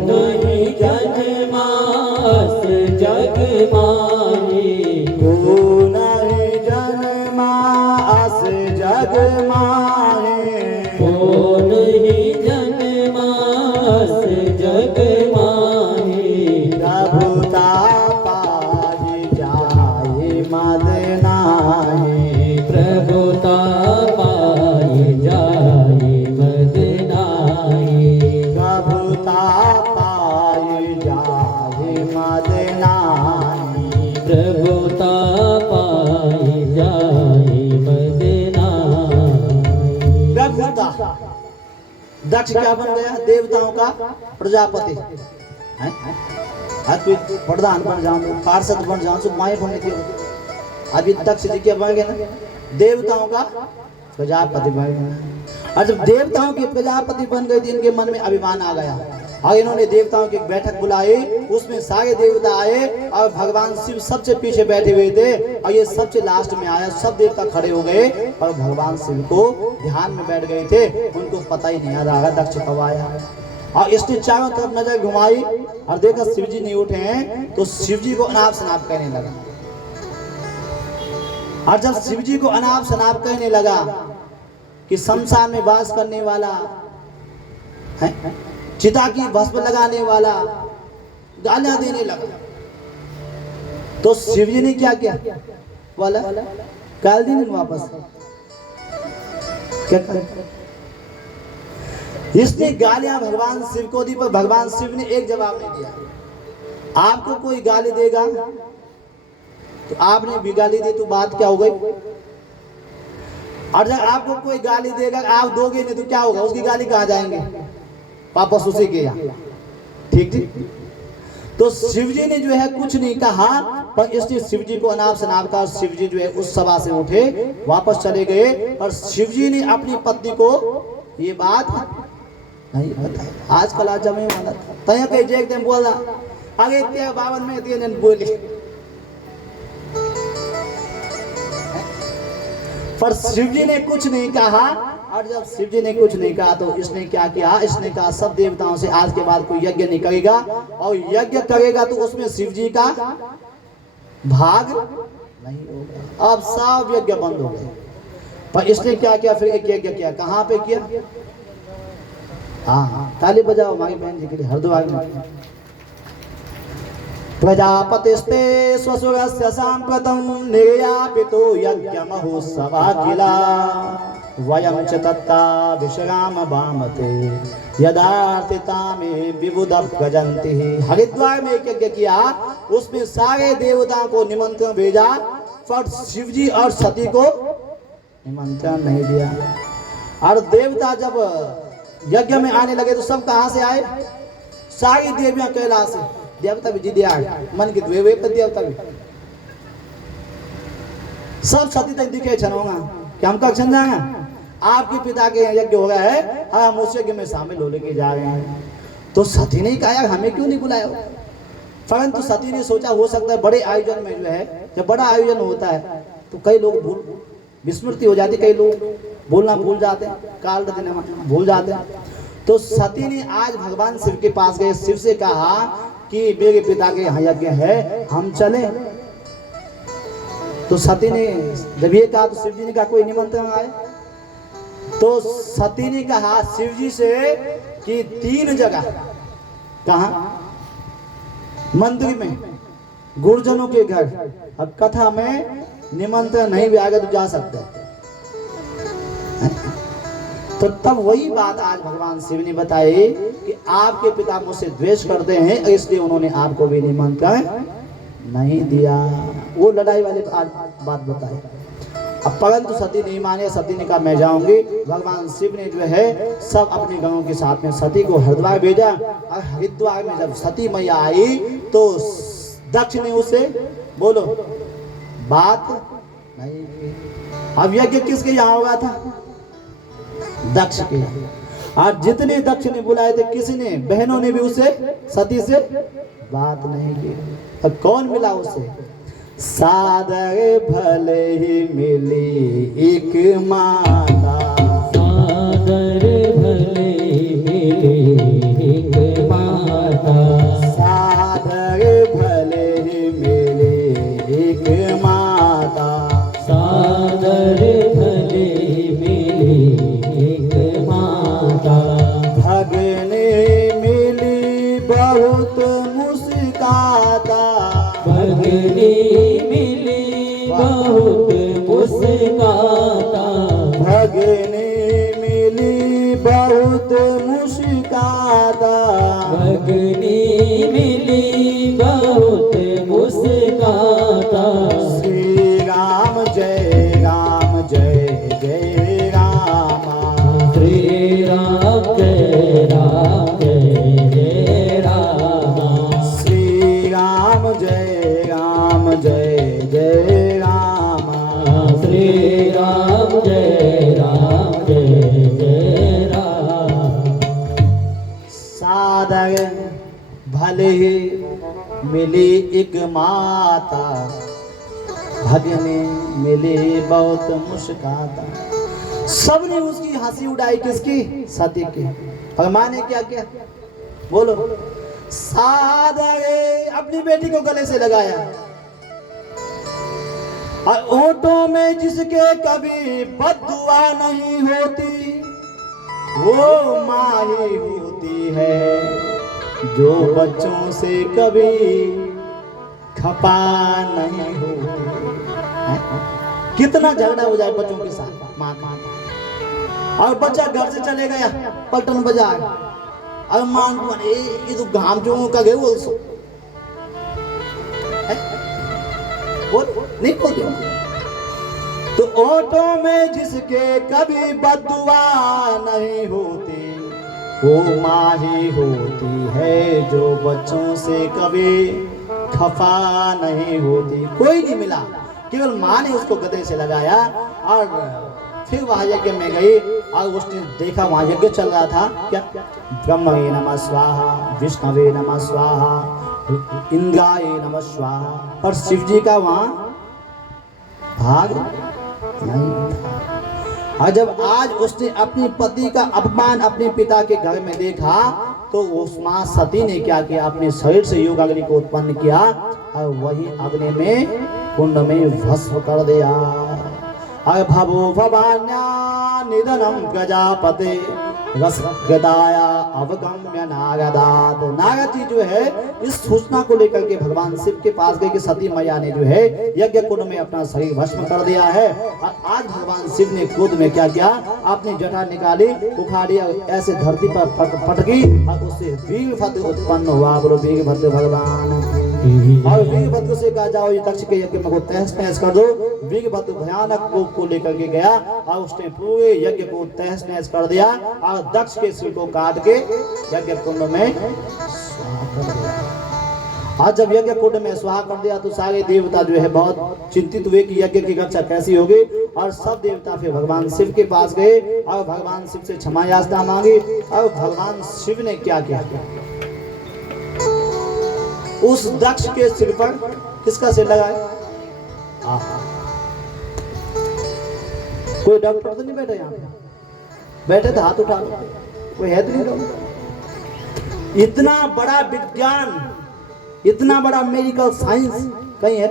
नहीं जन्मास जग माहे, को नहीं जन्मा अस जग माहे, को नहीं जन्मास जग माहे। दक्ष क्या बन गया? देवताओं का प्रजापति। हैं? आज कोई प्रधान बन जाऊं, पार्षद बन जाऊं, तो माए बनने की अभी दक्ष जी क्या बन गए ना? देवताओं का प्रजापति बन गए। और जब देवताओं के प्रजापति बन गए थे, इनके मन में अभिमान आ गया और इन्होंने देवताओं की एक बैठक बुलाई। उसमें सारे देवता आए और भगवान शिव सबसे पीछे बैठे हुए थे और ये सबसे लास्ट में आया। सब देवता खड़े हो गए और भगवान शिव को ध्यान में बैठ गए थे। उनको पता ही नहीं आ रहा दक्ष कब आया। और इसने चारों तरफ नजर घुमाई और देखा शिव जी नहीं उठे हैं, तो शिव जी को अनाप शनाप कहने लगा। और जब शिव जी को अनाप शनाप कहने लगा कि शमशान में वास करने वाला है, चिता की भस्म लगाने वाला, गालियां देने लगा, तो शिव जी ने क्या किया? बोला गाल दी नहीं वापस। क्या कर? इसने गालियां भगवान शिव को दी, पर भगवान शिव ने एक जवाब नहीं दिया। आपको कोई गाली देगा तो आपने भी गाली दी तो बात क्या हो गई? और जब आपको कोई गाली देगा आप दोगे नहीं तो क्या होगा? उसकी गाली कहाँ जाएंगे? वापस उसी के यहाँ। ठीक ठीक। तो शिव जी ने जो है कुछ नहीं कहा, पर इसने शिव जी को अनाप शनाप का। शिव जी जो है उस सभा से उठे, वापस चले गए और शिव जी ने अपनी पत्नी को ये बात नहीं बताया। आजकल आज जमे वाला तय कहीं जे एकदम बोला आगे ते 52 में तीन बोली, पर शिव जी ने कुछ नहीं कहा। और जब शिव जी ने कुछ नहीं कहा तो इसने क्या किया? इसने कहा सब देवताओं से आज के बाद कोई यज्ञ नहीं करेगा, और यज्ञ करेगा तो उसमें शिव जी का भाग नहीं होगा। अब सब यज्ञ बंद हो गए। पर इसने क्या किया? फिर एक यज्ञ किया। कहाँ पे किया? हाँ, ताली बजाओ हमारी बहन जी के लिए, हरिद्वार में। प्रजापतिस्ते स्वसुरस्य सांप्रतं निर्यापितो यज्ञ महोत्सवाखिला वयं च तत्ता विश्राम वामते यदार्थिता में विबुध गजंती। हरिद्वार में एक यज्ञ किया, उसमें सारे देवताओं को निमंत्रण भेजा, पर शिव जी और सती को निमंत्रण नहीं दिया। और देवता जब यज्ञ में आने लगे तो सब कहां से आए? सारी देवियां कैलाश से। देवता भी जिदे आए, मन की वे देवता भी सब सती तक दिखे छनोगा कि हम कब छन जाएंगे? आपके पिता के यज्ञ हो गया है, हम उस यज्ञ में शामिल हो लेके जा रहे हैं। तो सती ने कहा हमें क्यों नहीं बुलाया? परंतु सती ने सोचा हो सकता है बड़े आयोजन में जो है, जब बड़ा आयोजन होता है तो कई लोग विस्मृति हो जाती, कई लोग बोलना भूल जाते हैं, काल देना भूल जाते हैं। तो सती ने आज भगवान शिव के पास गए, शिव से कहा कि मेरे पिता के यहाँ यज्ञ है, हम चले। तो सती ने जब ये कहा तो शिव जी ने कहा कोई निमंत्रण आए? तो सती ने कहा शिव जी से कि 3 जगह, कहा? मंदिर में, गुरुजनों के घर, अब कथा में निमंत्रण नहीं भी आएगा तो जा सकते। तो तब वही बात आज भगवान शिव ने बताई कि आपके पिता मुझसे द्वेष करते हैं, इसलिए उन्होंने आपको भी निमंत्रण नहीं दिया। वो लड़ाई वाली आज बात बताई। अब परंतु सती नहीं माने, सती ने कहा मैं जाऊंगी। भगवान शिव ने जो है सब अपने गणों के साथ में सती को हरिद्वार भेजा। और हरिद्वार में जब सती मैया आई तो दक्ष ने उसे बोलो बात नहीं की। अब यज्ञ किसके यहाँ होगा था? दक्ष के। और जितने दक्ष ने बुलाए थे किसी ने, बहनों ने भी उसे सती से बात नहीं की। अब कौन मिला उसे? सादर भले ही मिली एक माता, सादर भले मिली एक माता, सादर भले ही मिली एक माता, सादर भले मिली एक माता, भगने मिली बहुत मुस्काता, भगनी मिली बहुत मुस्काता, भगने मिली बहुत मुस्काता, भगनी मिली बहुत मुस्काता। श्री राम जय राम जय जय रामा, श्री राम जय श्री राम जय राम। सादर भले ही मिली एक माता, भगने मिले बहुत मुस्काता। सबने उसकी हंसी उड़ाई, किसकी? सती की। भगवान ने क्या किया? बोलो। सादर अपनी बेटी को गले से लगाया, और ओंठों में जिसके कभी बद्दुआ नहीं होती, वो माँ ही होती है जो बच्चों से कभी खपा नहीं होती। कितना झगड़ा हो जाए बच्चों के साथ माँ का, और बच्चा घर से चले गया पलटन बाजार, और माँ को ये तो घाम जो का गए बोल सो बोल नहीं बोलते। तो ओंठों में जिसके कभी बद्दुआ नहीं होती, वो माँ ही होती है जो बच्चों से कभी खफा नहीं होती। कोई नहीं मिला, केवल माँ ने उसको गदे से लगाया। और फिर वहां यज्ञ में गई, और उसने देखा वहां यज्ञ चल रहा था। क्या? ब्रह्मवे नमः स्वाहा, विष्णवे नमः स्वाहा, इंद्राय नमः स्वाहा। पर शिव जी का वहां भाग नहीं था। और जब आज उसने अपनी पति का अपमान अपने पिता के घर में देखा, तो उस मां सती ने क्या किया? अपने शरीर से योग अग्नि को उत्पन्न किया, और वही अग्नि में कुंड में भस्म कर दिया। भवो भवान्या निधनम प्रजापते रसगदाया अवगम्य नारदात। नारद जी जो है इस सूचना को लेकर के भगवान शिव के पास गए कि सती मैया ने जो है यज्ञ कुंड में अपना शरीर भस्म कर दिया है। और आज भगवान शिव ने क्रोध में क्या किया? अपनी जटा निकाली, उखाड़ी, ऐसे धरती पर पटकी, और उससे वीरभद्र उत्पन्न हुआ। बोलो वीरभद्र भगवान। और वीरभद्र से कहा जाओ ये दक्ष के यज्ञ में को तहस नहस कर दो। वीरभद्र भयानक कोप को लेकर के गया, और उसने पूरे यज्ञ को तहस नहस कर दिया, और दक्ष के सिर को काट के यज्ञ कुंड में स्वाहा कर दिया। आज जब यज्ञ कुंड में स्वाहा कर दिया, तो सारे देवता जो है बहुत चिंतित हुए कि यज्ञ की रक्षा कैसी होगी। और सब देवता फिर भगवान शिव के पास गए, और भगवान शिव से क्षमा याचना मांगी। और भगवान शिव ने क्या किया? उस दक्ष के सिर पर किसका सिर लगाया? कोई डॉक्टर तो नहीं बैठा यहाँ पे? बैठे तो हाथ उठा लो, कोई है तो नहीं लोग। इतना बड़ा विज्ञान, इतना बड़ा मेडिकल साइंस कहीं है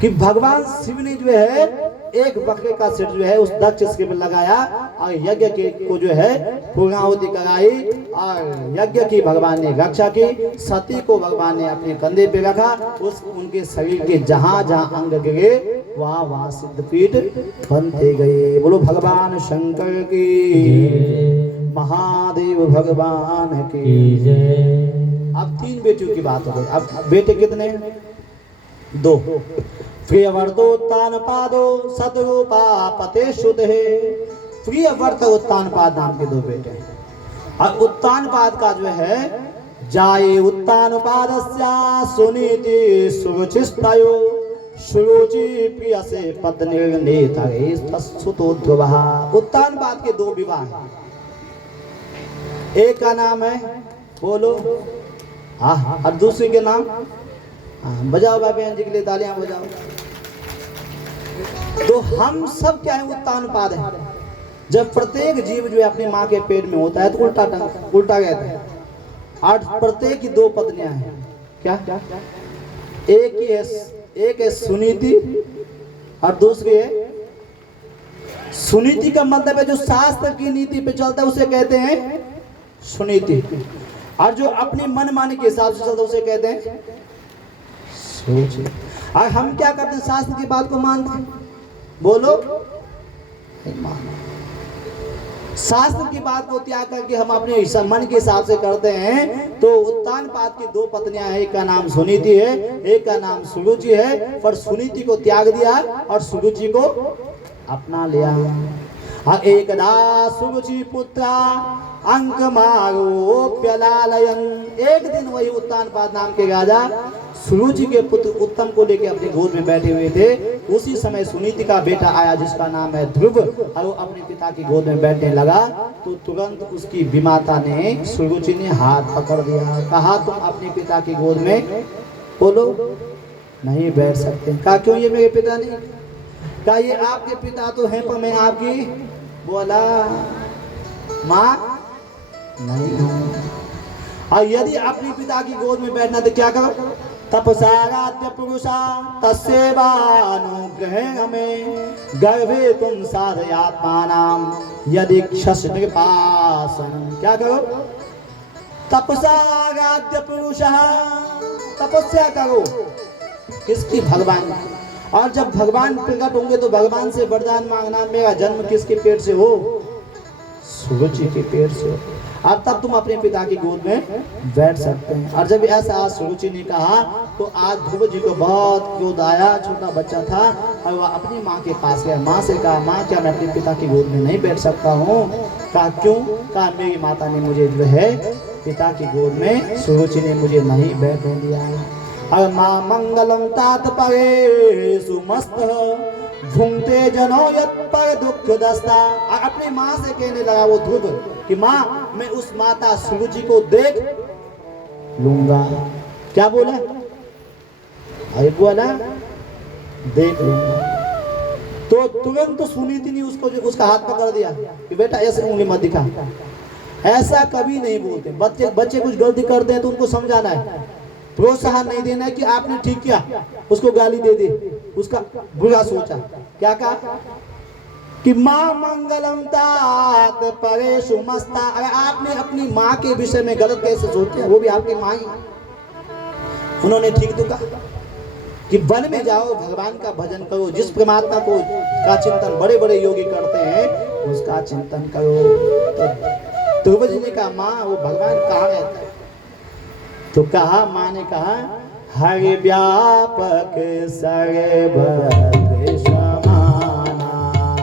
कि भगवान शिव ने जो है एक बकरे का सिर जो है उस दक्ष के पर लगाया, और यज्ञ के को जो है पूर्णाहुति कराई, और यज्ञ की भगवान ने रक्षा की। सती को भगवान ने अपने कंधे पे रखा। उस उनके शरीर के जहां जहां अंग गिरे वहां वहां सिद्धपीठ बनते गए। बोलो भगवान शंकर की, महादेव भगवान की जय। अब 3 बेटियों की बात हो गई। अब बेटे कितने? 2। प्रियव्रतोत्तानपादो सतरूपा पते शुद्ध है। प्रियव्रत उत्तानपाद नाम के 2 बेटे हैं। और उत्तानपाद का जो है जाये उत्तानपादस्या सुनीति सुरुचिस्तयो सुरुचि प्रिय से पत्नीर्नेतरे तत्सुतो ध्रुवः। उत्तानपाद के 2 विवाह हैं। एक का नाम है, बोलो, और दूसरे के नाम बजाओ बाबा जी के लिए तालियां बजाओ। तो हम सब क्या है? उत्तानपाद है। जब प्रत्येक जीव जो है अपनी माँ के पेट में होता है तो उल्टा रहता है। और प्रत्येक की 2 पत्नियां हैं। क्या? एक है सुनीति, और दूसरी है सुनीति का मतलब है जो शास्त्र की नीति पे चलता है उसे कहते हैं सुनीति, और जो अपनी मन माने के हिसाब से चलता है उसे कहते हैं सोच। और हम क्या करते हैं? शास्त्र की बात को मानते हैं। बोलो, शास्त्र की बात को त्याग करके हम अपने मन के हिसाब से करते हैं। तो उत्तानपाद की 2 पत्नियां हैं, एक का नाम सुनीति है, एक का नाम सुरुचि है। पर सुनीति को त्याग दिया और सुरुचि को अपना लिया। एकदा सुरुचि पुत्रा अंक मारोप्यलालयन। एक दिन वही उत्तानपाद नाम के राजा सुरुचि के पुत्र उत्तम को लेकर अपनी गोद में बैठे हुए थे। उसी समय सुनीति का बेटा आया जिसका नाम है ध्रुव, और वो अपने पिता की गोद में बैठने लगा तो तुरंत उसकी विमाता ने सुरुचि ने हाथ पकड़ दिया। कहा तुम अपने पिता की गोद में बोलो नहीं बैठ सकते। कहा क्यों, ये मेरे पिता नहीं। कहा ये आपके पिता तो हैं पर मैं आपकी। बोला माँ नहीं हूँ। और यदि अपने पिता की गोद में बैठना तो क्या करो, तपसाराध्य पुरुषा तस्यैवानुग्रहेण हमें गर्भे तुम साधयात्मानाम यदि क्षसनिपासनम। क्या करो, तपसाराध्य पुरुषा, तपस्या करो। किसकी, भगवान। और जब भगवान प्रकट होंगे तो भगवान से वरदान मांगना, मेरा जन्म किसके पेट से हो, सुरुचि के पेट से हो। अब तब तुम अपने पिता की गोद में बैठ सकते हैं। और जब ऐसा आज सुरुचि ने कहा तो आज ध्रुव जी को बहुत क्रोध आया। छोटा बच्चा था और वह अपनी माँ के पास गया। माँ से कहा माँ क्या मैं अपने पिता की गोद में नहीं बैठ सकता हूँ। कहा क्यों। कहा मेरी माता ने मुझे जो है पिता की गोद में, सुरुचि ने मुझे नहीं बैठने दिया। और माँ मंगलम तात परे सुमस्त भूंगते जनो यत पर दुख दस्ता। और अपनी माँ से कहने लगा वो ध्रुव कि माँ मैं उस माता सुरुचि को देख लूंगा। क्या बोला, अरे बोला देख लूंगा। तो तुरंत तो सुनीति ने उसका हाथ पकड़ दिया कि बेटा ऐसे उंगली मत दिखा, ऐसा कभी नहीं बोलते। बच्चे कुछ गलती करते हैं तो उनको समझाना है, प्रोत्साहन नहीं देना है कि आपने ठीक किया, उसको गाली दे दी, उसका बुरा सोचा। क्या कहा कि माँ मंगलम तात परेशु मस्ता। अगर आपने अपनी माँ के विषय में गलत कैसे सोचा, वो भी आपकी माँ ही। उन्होंने ठीक तो कहा कि वन में जाओ, भगवान का भजन करो, जिस परमात्मा को का चिंतन बड़े बड़े योगी करते हैं उसका चिंतन करो। तो ध्रुव जी ने कहा माँ वो भगवान कहाँ रहता है। तो कहा, माँ ने कहा हरि व्यापक सर्वत्र समाना,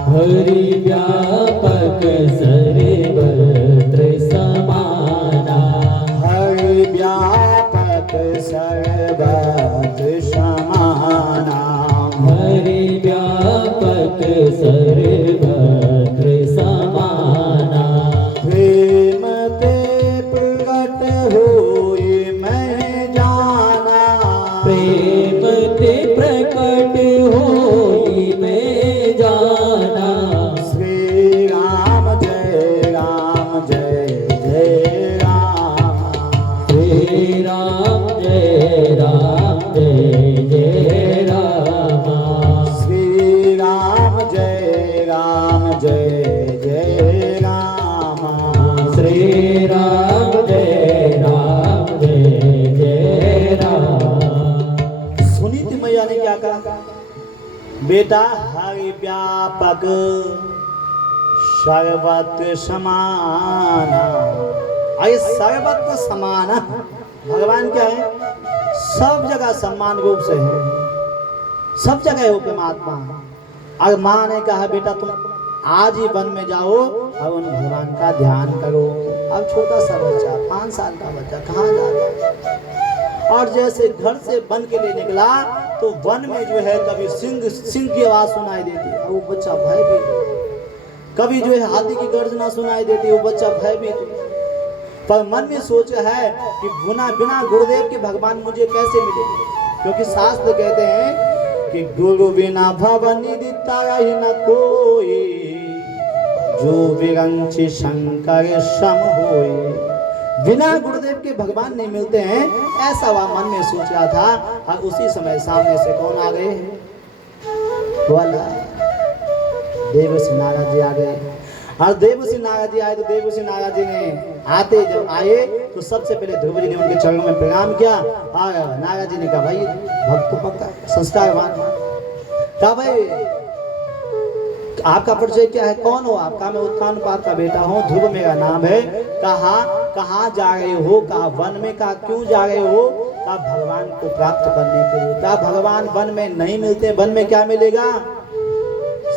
हरि व्यापक सर्वत्र समाना, हरि व्यापक सर्वत्र समाना, हरि व्यापक सर्वत्र समाना। प्रेम ते प्रकट होए मैं जाना, प्रेम ते प्रकट होई मैं जाना। श्री राम जय राम जय जय राम, श्री राम जय राम जय जय राम, श्री राम जय राम जय जय राम, श्री राम जय जय राम। सुनीति मैया ने क्या कहा, बेटा हरि व्यापक सर्वत्र समाना। अरे सर्वत्र समाना, भगवान क्या है, सब जगह समान रूप से है, सब जगह हो परमात्मा। और माँ ने कहा बेटा तुम आज ही वन में जाओ और उन भगवान का ध्यान करो। अब छोटा सा बच्चा 5 साल का बच्चा कहाँ जाता है। और जैसे घर से वन के लिए निकला तो वन में जो है कभी सिंह की आवाज सुनाई देती है, वो बच्चा भयभीत। कभी जो है हाथी की गर्जना सुनाई देती है, वो बच्चा भयभीत। पर मन में सोच है कि बिना गुरुदेव के भगवान मुझे कैसे मिलेंगे, क्योंकि शास्त्र कहते हैं कि गुरु बिना भवन दिता न कोई, जो विरंची शंकर सम होए। बिना गुरुदेव के भगवान नहीं मिलते हैं, ऐसा वह मन में सोच रहा था। और उसी समय सामने से कौन आ गए, बोला देवर्षि नारद जी आ गए। और देवर्षि नारद जी आए तो देवर्षि नारद जी ने आते जब आए तो सबसे पहले ध्रुव जी ने उनके चरणों में प्रणाम किया। और नारद जी ने कहा भाई भक्त तो पक्का संस्कारवान। कहा भाई आपका परिचय क्या है, कौन हो आप। कहा मैं उत्तानपाद का बेटा हूँ, ध्रुव मेरा नाम है। कहा कहाँ जा रहे हो, कहा वन में। कहा क्यों जा रहे हो, कहा भगवान को प्राप्त करने के लिए। कहा भगवान वन में नहीं मिलते, वन में क्या मिलेगा,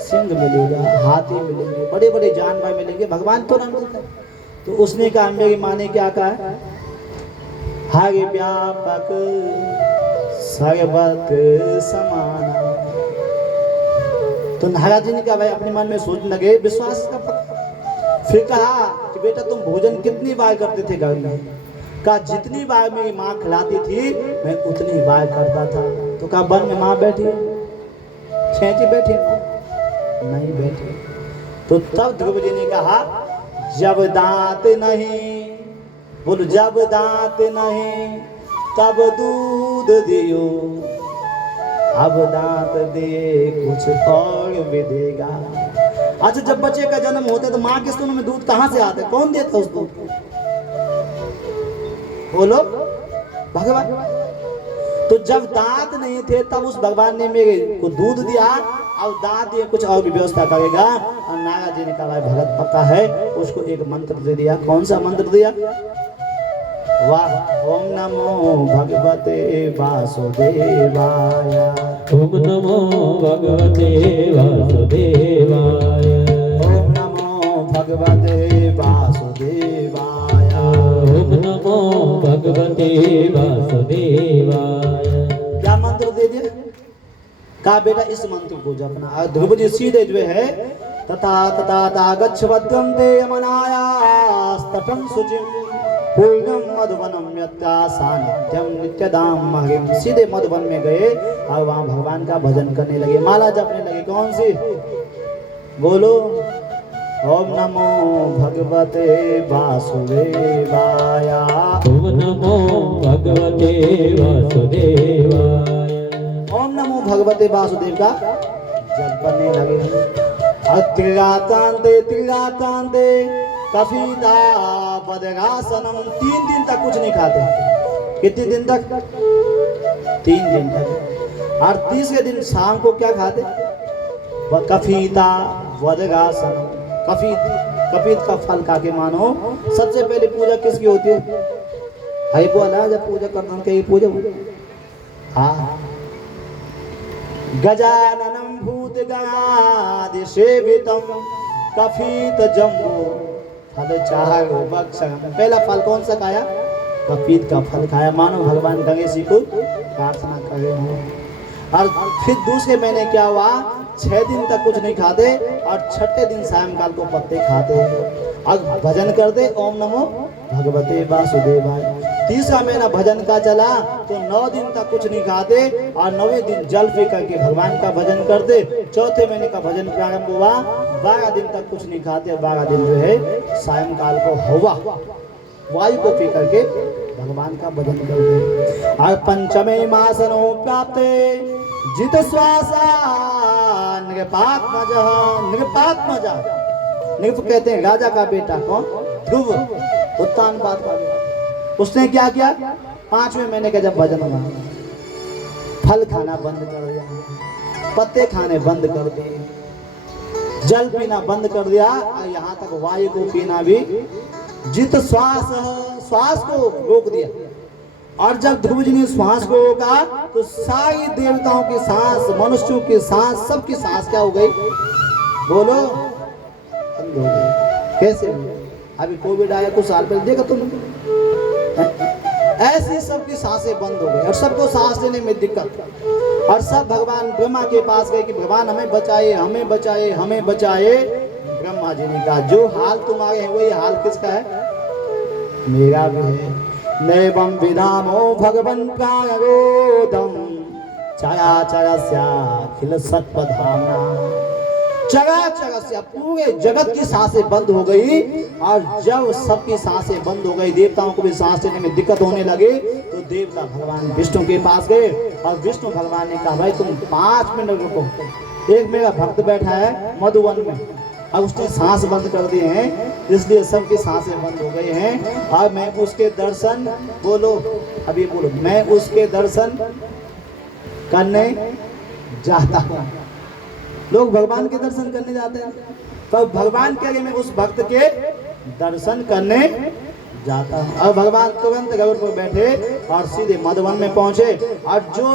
सिंह मिलेगा, हाथी मिलेंगे, बड़े बड़े जानवर मिलेंगे, भगवान तो ना मिलता। तो उसने कहा, मेरी माँ ने क्या कहा है, हरि व्यापक सर्वत समाना। तो नारद जी ने कहा, भाई अपने मन में सोचने लगे, विश्वास का पक्का। फिर कहा कि बेटा तुम भोजन कितनी बार करते थे घर में? कहा जितनी बार मेरी माँ खिलाती थी मैं उतनी बार करता था। तो कहा वन में माँ बैठी, छेंची बैठी, नहीं बैठी। तो तब ध्रुव जी ने कहा, जब दांत नहीं, बोलो जब दांत नहीं तब दूध दियो, अब दांत दे कुछ और भी देगा। अच्छा, जब बच्चे का जन्म होता है तो माँ के स्तन में दूध कहाँ से आता है? कौन देता उस दूध को? बोलो भगवान। तो जब दांत नहीं थे तब उस भगवान ने मेरे को दूध दिया, अब दांत दिए कुछ और भी व्यवस्था करेगा। और नारद जी ने कहा, भाई भगत पक्का है। उसको एक मंत्र दे दिया। कौन सा मंत्र दिया? वाह, ओम नमो भगवते वासुदेवाय, ओम नमो भगवते वासुदेवाय, ओम नमो भगवते वासुदेवाय, ओम नमो भगवते वासुदेवाय। क्या मंत्र दे दिया? कहा बेटा इस मंत्र को जपना। और ध्रुव जी सीधे जो है, तथा तथा ता गच्छवद्गं ते यमनायास्तटं शुचिं पूर्णम मधुवनम यत्ता सानिध्यम नित्यदाम महिम। सीधे मधुवन में गए और वहां भगवान का भजन करने लगे, माला जपने लगे। कौन सी? बोलो, ओम नमो भगवते वासुदेवाय, ओम नमो भगवते वासुदेवाय, ओम नमो भगवते वासुदेव का जप करने लगे। त्रिगातांते कफीदा बदगासनम। 3 दिन तक कुछ नहीं खाते। कितने दिन तक? 3 दिन तक। और तीसरे दिन शाम को क्या खाते? कफीता वदगासनम। कफीत का फल खा के मानो। सबसे पहले पूजा किसकी होती है? हरि बोला, जब पूजा करता हूँ क्या पूजा? हाँ, गजाननम भूतगणादि सेवितम कफीत जम्बो फल चाहो भक्षण। पहला फल कौन सा खाया? कफीत का फल खाया, मानो भगवान गणेश जी को प्रार्थना कर रहे हो। और फिर दूसरे महीने क्या हुआ? 6 दिन तक कुछ नहीं खाते और छठे दिन सायंकाल को पत्ते खाते और भजन करते, ओम नमो भगवते वासुदेवाय। तीसरा महीना भजन का चला तो 9 दिन तक कुछ नहीं खाते और 9वें दिन जल पी करके भगवान का भजन करते। चौथे महीने का भजन प्रारंभ हुआ, 12 दिन तक कुछ नहीं खाते। 12 दिन जो है सायंकाल को हवा वायु को पी करके भगवान का भजन करते। और पंचमे मासनो प्राप्त जित श्वासा नृपात्मज। नृपात्मज, नृप कहते हैं राजा का बेटा। कौन? ध्रुव, उत्तानपाद का बेटा। उसने क्या किया? 5वें महीने का जब भजन हुआ, फल खाना बंद कर दिया, पत्ते खाने बंद कर दिए, जल पीना बंद कर दिया और यहाँ तक वायु को पीना भी, जित श्वास को रोक दिया। और जब ध्रुव जी ने श्वास को रोका तो सारी देवताओं की सांस, मनुष्यों की सांस, सबकी सांस क्या हो गई? बोलो, बंद हो गई। कैसे? अभी कोविड आया कुछ साल पहले, देखा तुम? ऐसी सबकी सांसें बंद हो गई और सबको सांस लेने में दिक्कत। और सब भगवान ब्रह्मा के पास गए कि भगवान हमें बचाए, हमें बचाए, हमें बचाए। ब्रह्मा जी ने कहा, जो हाल तुम्हारे हैं वही हाल किसका है? मेरा भी है। नैवं विधामो भगवन् प्राणरोधम चराचरस्याखिल सत्पधाम्ना। चराचरस्य, पूरे जगत की सांसें बंद हो गई। और जब सबकी सांसें बंद हो गई, देवताओं को भी सांस लेने में दिक्कत होने लगे, तो देवता भगवान विष्णु के पास गए और विष्णु भगवान ने कहा, भाई तुम 5 मिनट रुको। एक मेरा भक्त बैठा है मधुवन में, अब उसने सांस बंद कर दिए हैं, इसलिए सबकी सांसें बंद हो गई हैं। और मैं उसके दर्शन, बोलो अभी बोलो, मैं उसके दर्शन करने जाता हूँ। लोग भगवान के दर्शन करने जाते हैं, तो भगवान के लिए मैं उस भक्त के दर्शन करने जाता हूँ। और भगवान तुरंत गरुड़ पर बैठे और सीधे मधुवन में पहुंचे। और जो